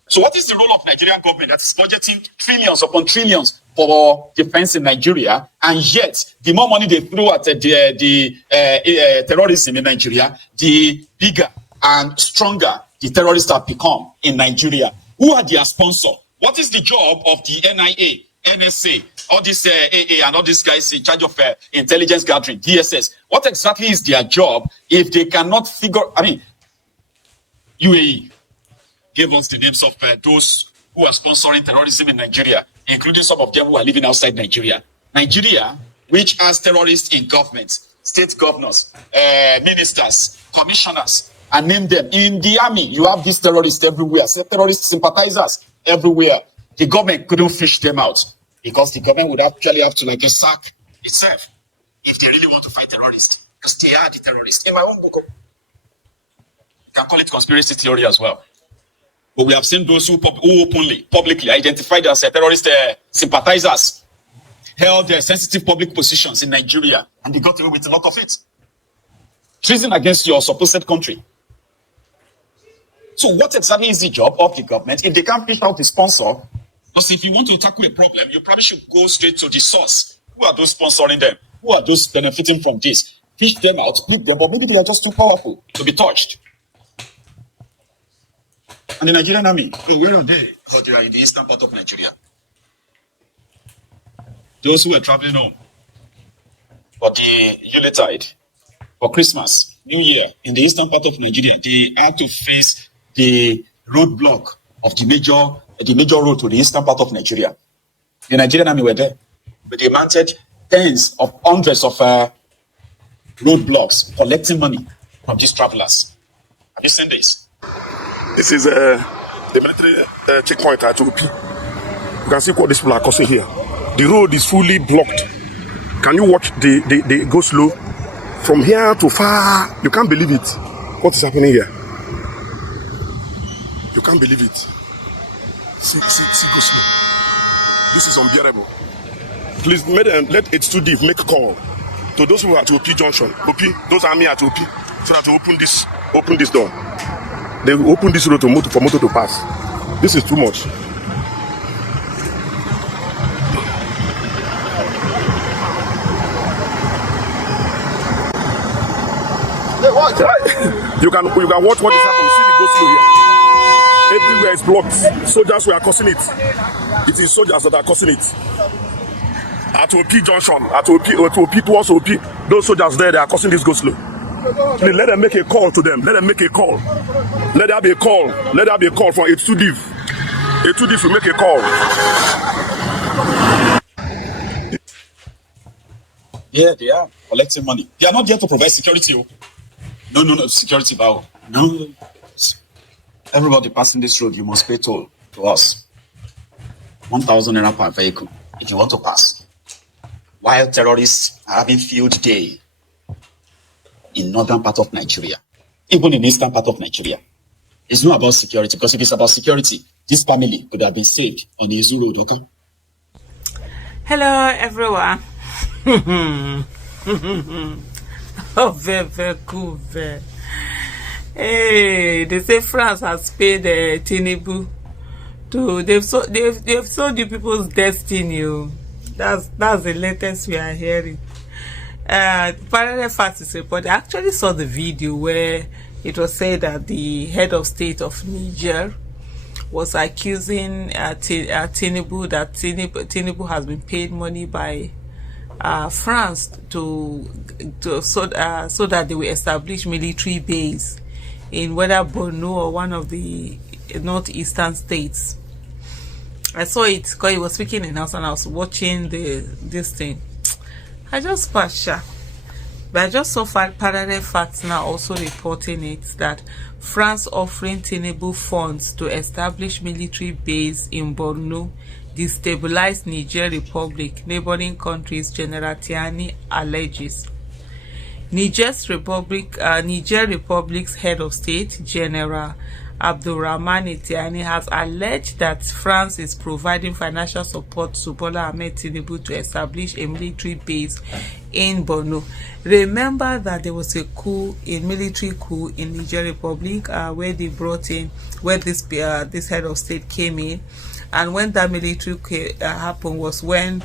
So what is the role of Nigerian government that is budgeting trillions upon trillions for defense in Nigeria, and yet the more money they throw at the terrorism in Nigeria, the bigger and stronger the terrorists have become in Nigeria? Who are their sponsor? What is the job of the NIA, NSA, all these AA and all these guys in charge of intelligence gathering, DSS? What exactly is their job if they cannot figure? I mean, UAE gave us the names of those who are sponsoring terrorism in Nigeria, including some of them who are living outside Nigeria. Nigeria, which has terrorists in government, state governors, ministers, commissioners, and name them. In the army, you have these terrorists everywhere, terrorist sympathizers everywhere. The government couldn't fish them out because the government would actually have to sack itself if they really want to fight terrorists, because they are the terrorists. In my own book, you can call it conspiracy theory as well. But we have seen those who openly, publicly identified as terrorist sympathizers, held sensitive public positions in Nigeria, and they got away with a lot of it. Treason against your supposed country. So what exactly is the job of the government if they can't fish out the sponsor? Because if you want to tackle a problem, you probably should go straight to the source. Who are those sponsoring them? Who are those benefiting from this? Fish them out, beat them, but maybe they are just too powerful to be touched. And the Nigerian army, where are they? Oh, they are in the eastern part of Nigeria. Those who are traveling home for the Yuletide, for Christmas, New Year, in the eastern part of Nigeria, they had to face the roadblock of the major road to the eastern part of Nigeria. The Nigerian army were there, but they mounted hundreds of roadblocks collecting money from these travelers. Have you seen this? This is the military checkpoint at Upi. You can see what these people are causing here. The road is fully blocked. Can you watch the go slow from here to far? You can't believe it. What is happening here? You can't believe it. See, go slow. This is unbearable. Please, let H2D make a call to those who are at OP Junction. OP, those army at OP, so that to open this door. They will open this road for motor to pass. This is too much. You can watch what is happening. See the go slow here. Everywhere is blocked. Soldiers were causing it. It is soldiers that are causing it. At OP Junction, at OP towards OP, those soldiers there, they are causing this go slow. Please let them make a call to them. Let them make a call. Let there be a call. Let there be a call for H2DIV. H2DIV will make a call. Yeah, they are collecting money. They are not there to provide security. No, security bow. No. Everybody passing this road, you must pay toll to us. 1,000 naira per vehicle if you want to pass. While terrorists are having field day in northern part of Nigeria, even in eastern part of Nigeria. It's not about security, because if it's about security, this family could have been saved on the Izu Road, okay? Hello, everyone. Oh, very cool. Hey, they say France has paid Tinubu to they've sold you people's destiny. That's the latest we are hearing. Parallel Facts is reported. I actually saw the video where it was said that the head of state of Niger was accusing Tinubu that Tinubu has been paid money by France so that they will establish military base in whether Borno or one of the northeastern states. I saw it because he was speaking in house and I was watching this thing. I just passed. But I just saw Parallel Facts now also reporting it that France offering Tinubu funds to establish military base in Borno, destabilize Niger Republic, neighboring countries, General Tiani alleges. Niger Republic's head of state, General Abdurrahman Tiani, has alleged that France is providing financial support to Bola Ahmed Tinubu to establish a military base in Borno. Remember that there was a military coup in Niger Republic where they brought in, where this head of state came in, and when that military coup happened was when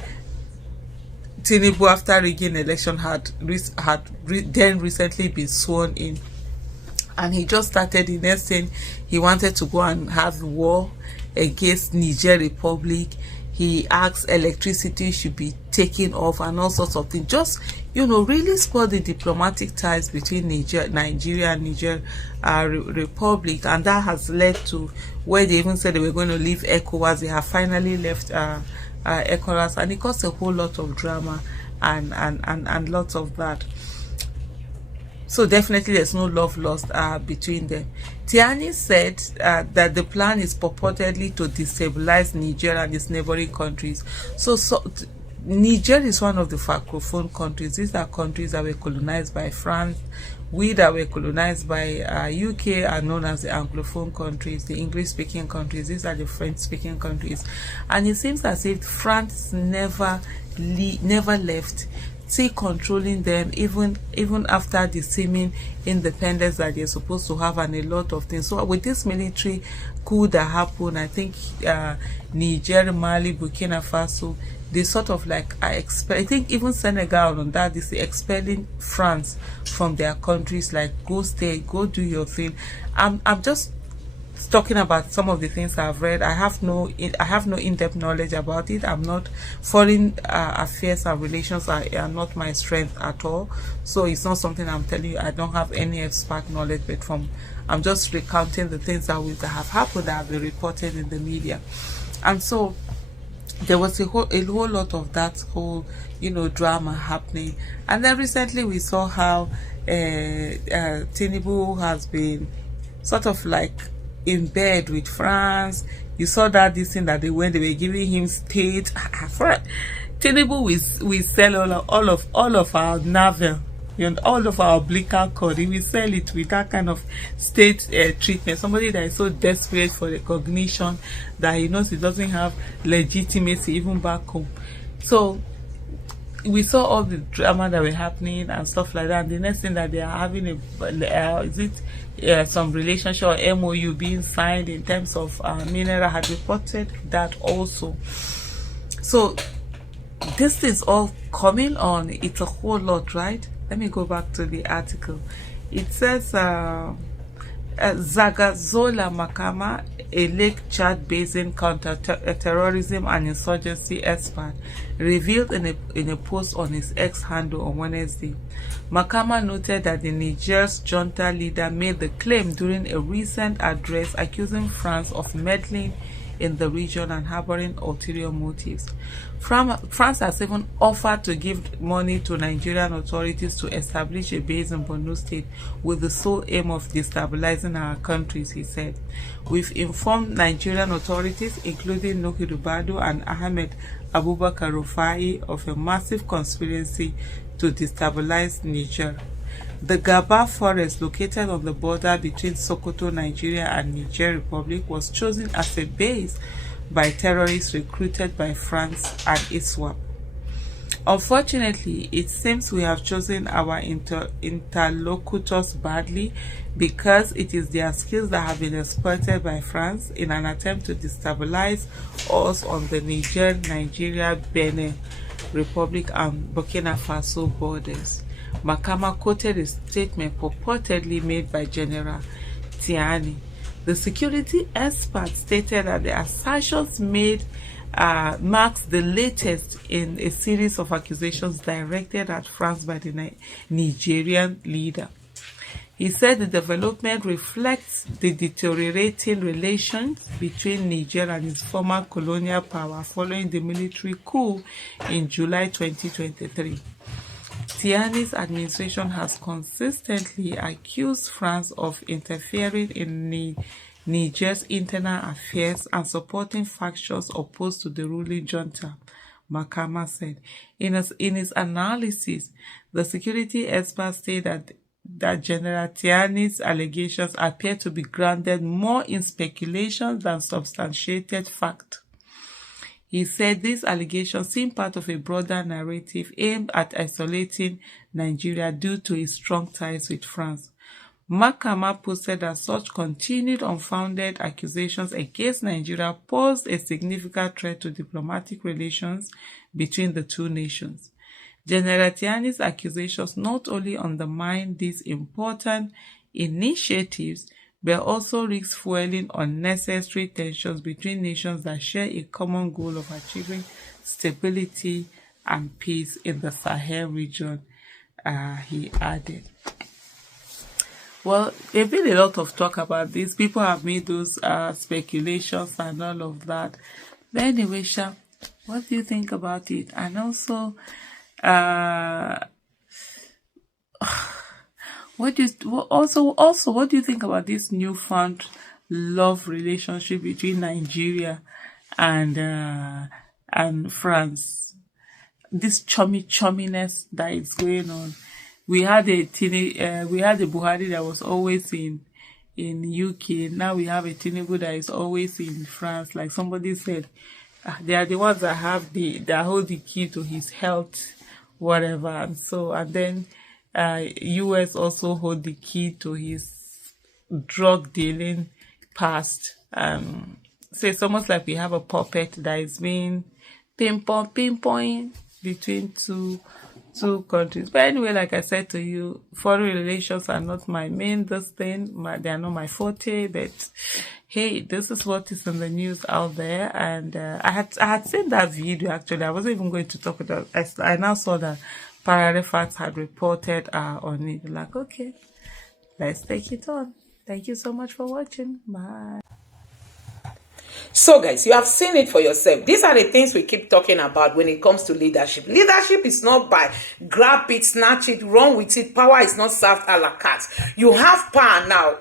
Tinubu, after rigging election, had recently been sworn in. And he just started the next thing. He wanted to go and have war against Niger Republic. He asked electricity should be taken off and all sorts of things. Just, really spoil the diplomatic ties between Nigeria and Niger Republic. And that has led to where they even said they were going to leave ECOWAS. They have finally left ECOWAS. And it caused a whole lot of drama and lots of that. So definitely there's no love lost between them. Tiani said that the plan is purportedly to destabilize Niger and its neighboring countries. So Niger is one of the Francophone countries. These are countries that were colonized by France. We that were colonized by UK are known as the Anglophone countries, the English-speaking countries. These are the French-speaking countries. And it seems as if France never left, still controlling them even after the seeming independence that they're supposed to have, and a lot of things. So with this military coup that happened, I think Niger, Mali, Burkina Faso, they sort of like I think even Senegal on that is expelling France from their countries, like go stay, go do your thing. I'm just talking about some of the things I've read. I have no in-depth knowledge about it. I'm not foreign affairs and relations are not my strength at all. So it's not something I'm telling you. I don't have any expert knowledge, but I'm just recounting the things that have happened, that have been reported in the media. And so there was a whole lot of that whole drama happening. And then recently we saw how Tinubu has been sort of like in bed with France. You saw that this thing that they were giving him state. Tinubu we sell all of our navel, all of our umbilical cord. He will sell it with that kind of state treatment. Somebody that is so desperate for recognition that he knows he doesn't have legitimacy even back home. So we saw all the drama that were happening and stuff like that. And the next thing that they are having some relationship or MOU being signed in terms of mineral had reported that also. So this is all coming on. It's a whole lot, right? Let me go back to the article. It says Zagazola Makama, a Lake Chad Basin counter-terrorism and insurgency expert, revealed in a post on his X handle on Wednesday. Makama noted that the Niger's junta leader made the claim during a recent address accusing France of meddling in the region and harboring ulterior motives. France has even offered to give money to Nigerian authorities to establish a base in Borno State with the sole aim of destabilizing our countries, he said. We've informed Nigerian authorities, including Nuhu Ribadu and Ahmed Abubakar Rufai, of a massive conspiracy to destabilize Niger. The Gaba forest, located on the border between Sokoto, Nigeria and Niger Republic, was chosen as a base by terrorists recruited by France and ISWAP. Unfortunately, it seems we have chosen our interlocutors badly, because it is their skills that have been exploited by France in an attempt to destabilize us on the Nigeria, Benin Republic and Burkina Faso borders. Makama quoted a statement purportedly made by General Tiani. The security expert stated that the assertions made marks the latest in a series of accusations directed at France by the Nigerian leader. He said the development reflects the deteriorating relations between Niger and its former colonial power following the military coup in July 2023. Tiani's administration has consistently accused France of interfering in Niger's internal affairs and supporting factions opposed to the ruling junta, Makama said. In his analysis, the security experts say that General Tiani's allegations appear to be grounded more in speculation than substantiated fact. He said these allegations seem part of a broader narrative aimed at isolating Nigeria due to its strong ties with France. Makama posted that such continued unfounded accusations against Nigeria posed a significant threat to diplomatic relations between the two nations. General Tiani's accusations not only undermine these important initiatives, but also risk fueling unnecessary tensions between nations that share a common goal of achieving stability and peace in the Sahel region, he added. Well, there's been a lot of talk about this. People have made those speculations and all of that. But anyway, Sha, what do you think about it? And also, what do you think about this newfound love relationship between Nigeria and France? This chumminess that is going on. We had a Buhari that was always in UK. Now we have a Tinubu that is always in France. Like somebody said, they are the ones that hold the key to his health, whatever. And then US also hold the key to his drug dealing past. So it's almost like we have a puppet that is being pinpoint between two countries. But anyway, like I said to you, foreign relations are not my main thing. They are not my forte. But hey, this is what is in the news out there. And I had seen that video actually. I wasn't even going to talk about it. I now saw that Parallel Facts had reported on it. Like, okay, let's take it on. Thank you so much for watching. Bye. So guys, you have seen it for yourself. These are the things we keep talking about when it comes to leadership. Leadership is not by grab it, snatch it, run with it. Power is not served a la carte. You have power now.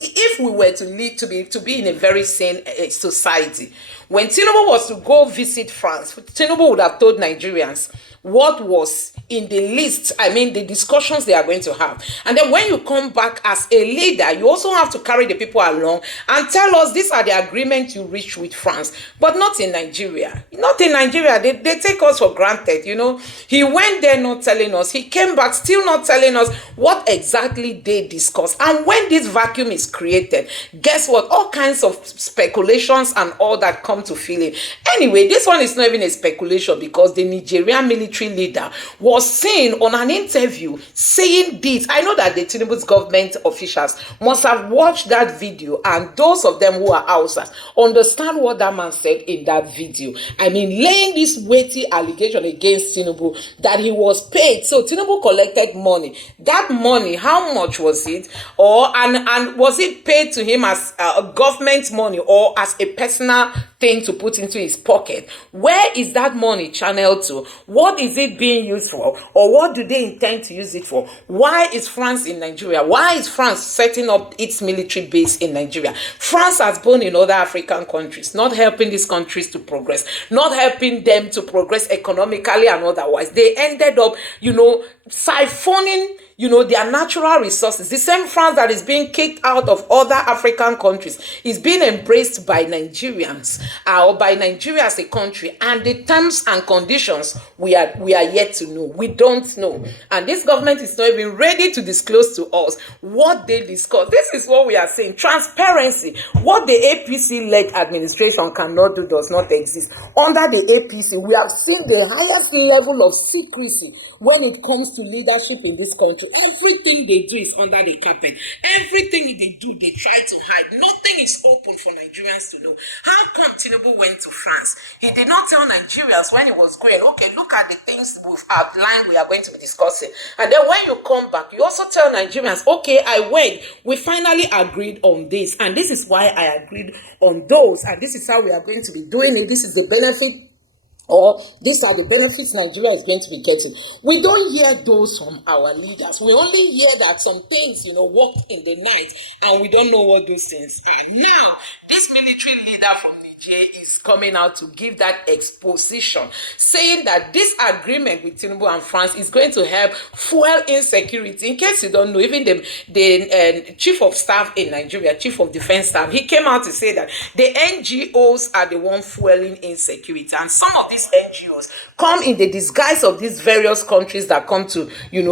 If we were to be in a very sane society, When Tinubu was to go visit France, Tinubu would have told Nigerians what was in the list, I mean the discussions they are going to have. And then when you come back as a leader, you also have to carry the people along and tell us these are the agreements you reached with France. But not in Nigeria. Not in Nigeria. They take us for granted, you know. He went there not telling us. He came back still not telling us what exactly they discussed. And when this vacuum is created, guess what? All kinds of speculations and all that come to fill in. Anyway, this one is not even a speculation because the Nigerian military leader was seen on an interview saying this. I know that the Tinubu's government officials must have watched that video, and those of them who are outsiders understand what that man said in that video. I mean, laying this weighty allegation against Tinubu that he was paid. So Tinubu collected money. That money, how much was it? And was it paid to him as government money or as a personal thing to put into his pocket? Where is that money channeled to? What is it being used for? Or what do they intend to use it for? Why is France in Nigeria? Why is France setting up its military base in Nigeria? France has been in other African countries, not helping these countries to progress, not helping them to progress economically and otherwise. They ended up, siphoning their natural resources. The same France that is being kicked out of other African countries is being embraced by Nigerians or by Nigeria as a country, and the terms and conditions we are yet to know. We don't know, and this government is not even ready to disclose to us what they discuss. This is what we are saying: transparency. What the APC-led administration cannot do does not exist. Under the APC, we have seen the highest level of secrecy when it comes to leadership in this country. Everything they do is under the carpet. Everything they do, they try to hide. Nothing is open for Nigerians to know. How come Tinubu went to France? He did not tell Nigerians when he was going, okay, look at the things we've outlined we are going to be discussing. And then when you come back, you also tell Nigerians, okay, I went. We finally agreed on this. And this is why I agreed on those. And this is how we are going to be doing it. This is the benefit, or these are the benefits Nigeria is going to be getting. We don't hear those from our leaders. We only hear that some things, worked in the night, and we don't know what those things are. Now, this military leader from Niger is coming out to give that exposition, saying that this agreement with Tinubu and France is going to help fuel insecurity. In case you don't know, even the chief of staff in Nigeria, chief of defense staff, he came out to say that the NGOs are the one fueling insecurity, and some of these NGOs come in the disguise of these various countries that come to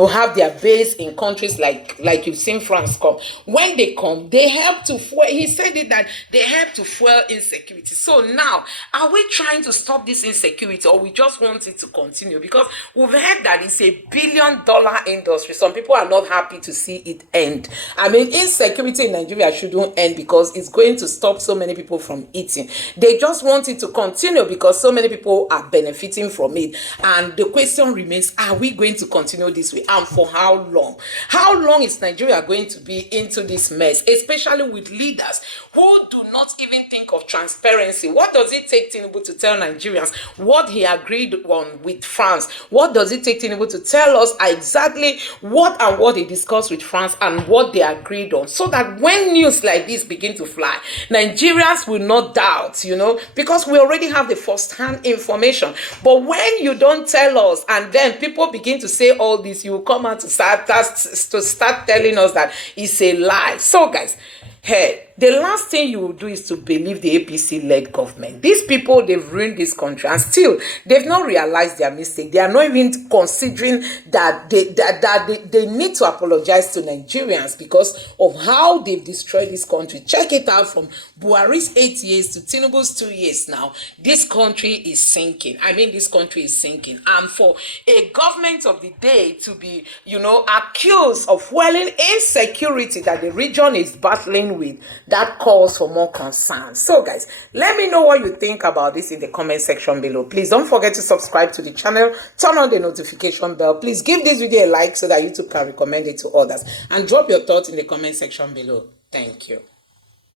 have their base in countries like you've seen France come. When they come, they help to fuel. He said it that they help to fuel insecurity. So now, are we trying to stop this insecurity, or we just want it to continue? Because we've heard that it's a $1 billion industry. Some people are not happy to see it end. I mean, insecurity in Nigeria shouldn't end because it's going to stop so many people from eating. They just want it to continue because so many people are benefiting from it. And the question remains, are we going to continue this way? And for how long? How long is Nigeria going to be into this mess, especially with leaders who do not even think of transparency? What does it take Tinubu to tell Nigerians what he agreed on with France? What does it take Tinubu to tell us exactly what he discussed with France and what they agreed on, so that when news like this begin to fly, Nigerians will not doubt, because we already have the first-hand information. But when you don't tell us and then people begin to say all this, you will come out to start telling us that it's a lie. So guys, hey, the last thing you will do is to believe the APC-led government. These people, they've ruined this country, and still, they've not realized their mistake. They are not even considering that they need to apologize to Nigerians because of how they've destroyed this country. Check it out, from Buhari's 8 years to Tinubu's 2 years now. This country is sinking. I mean, this country is sinking. And for a government of the day to be, accused of fueling insecurity that the region is battling with, that calls for more concern. So guys, let me know what you think about this in the comment section below. Please don't forget to subscribe to the channel, turn on the notification bell. Please give this video a like so that YouTube can recommend it to others, and drop your thoughts in the comment section below. Thank you.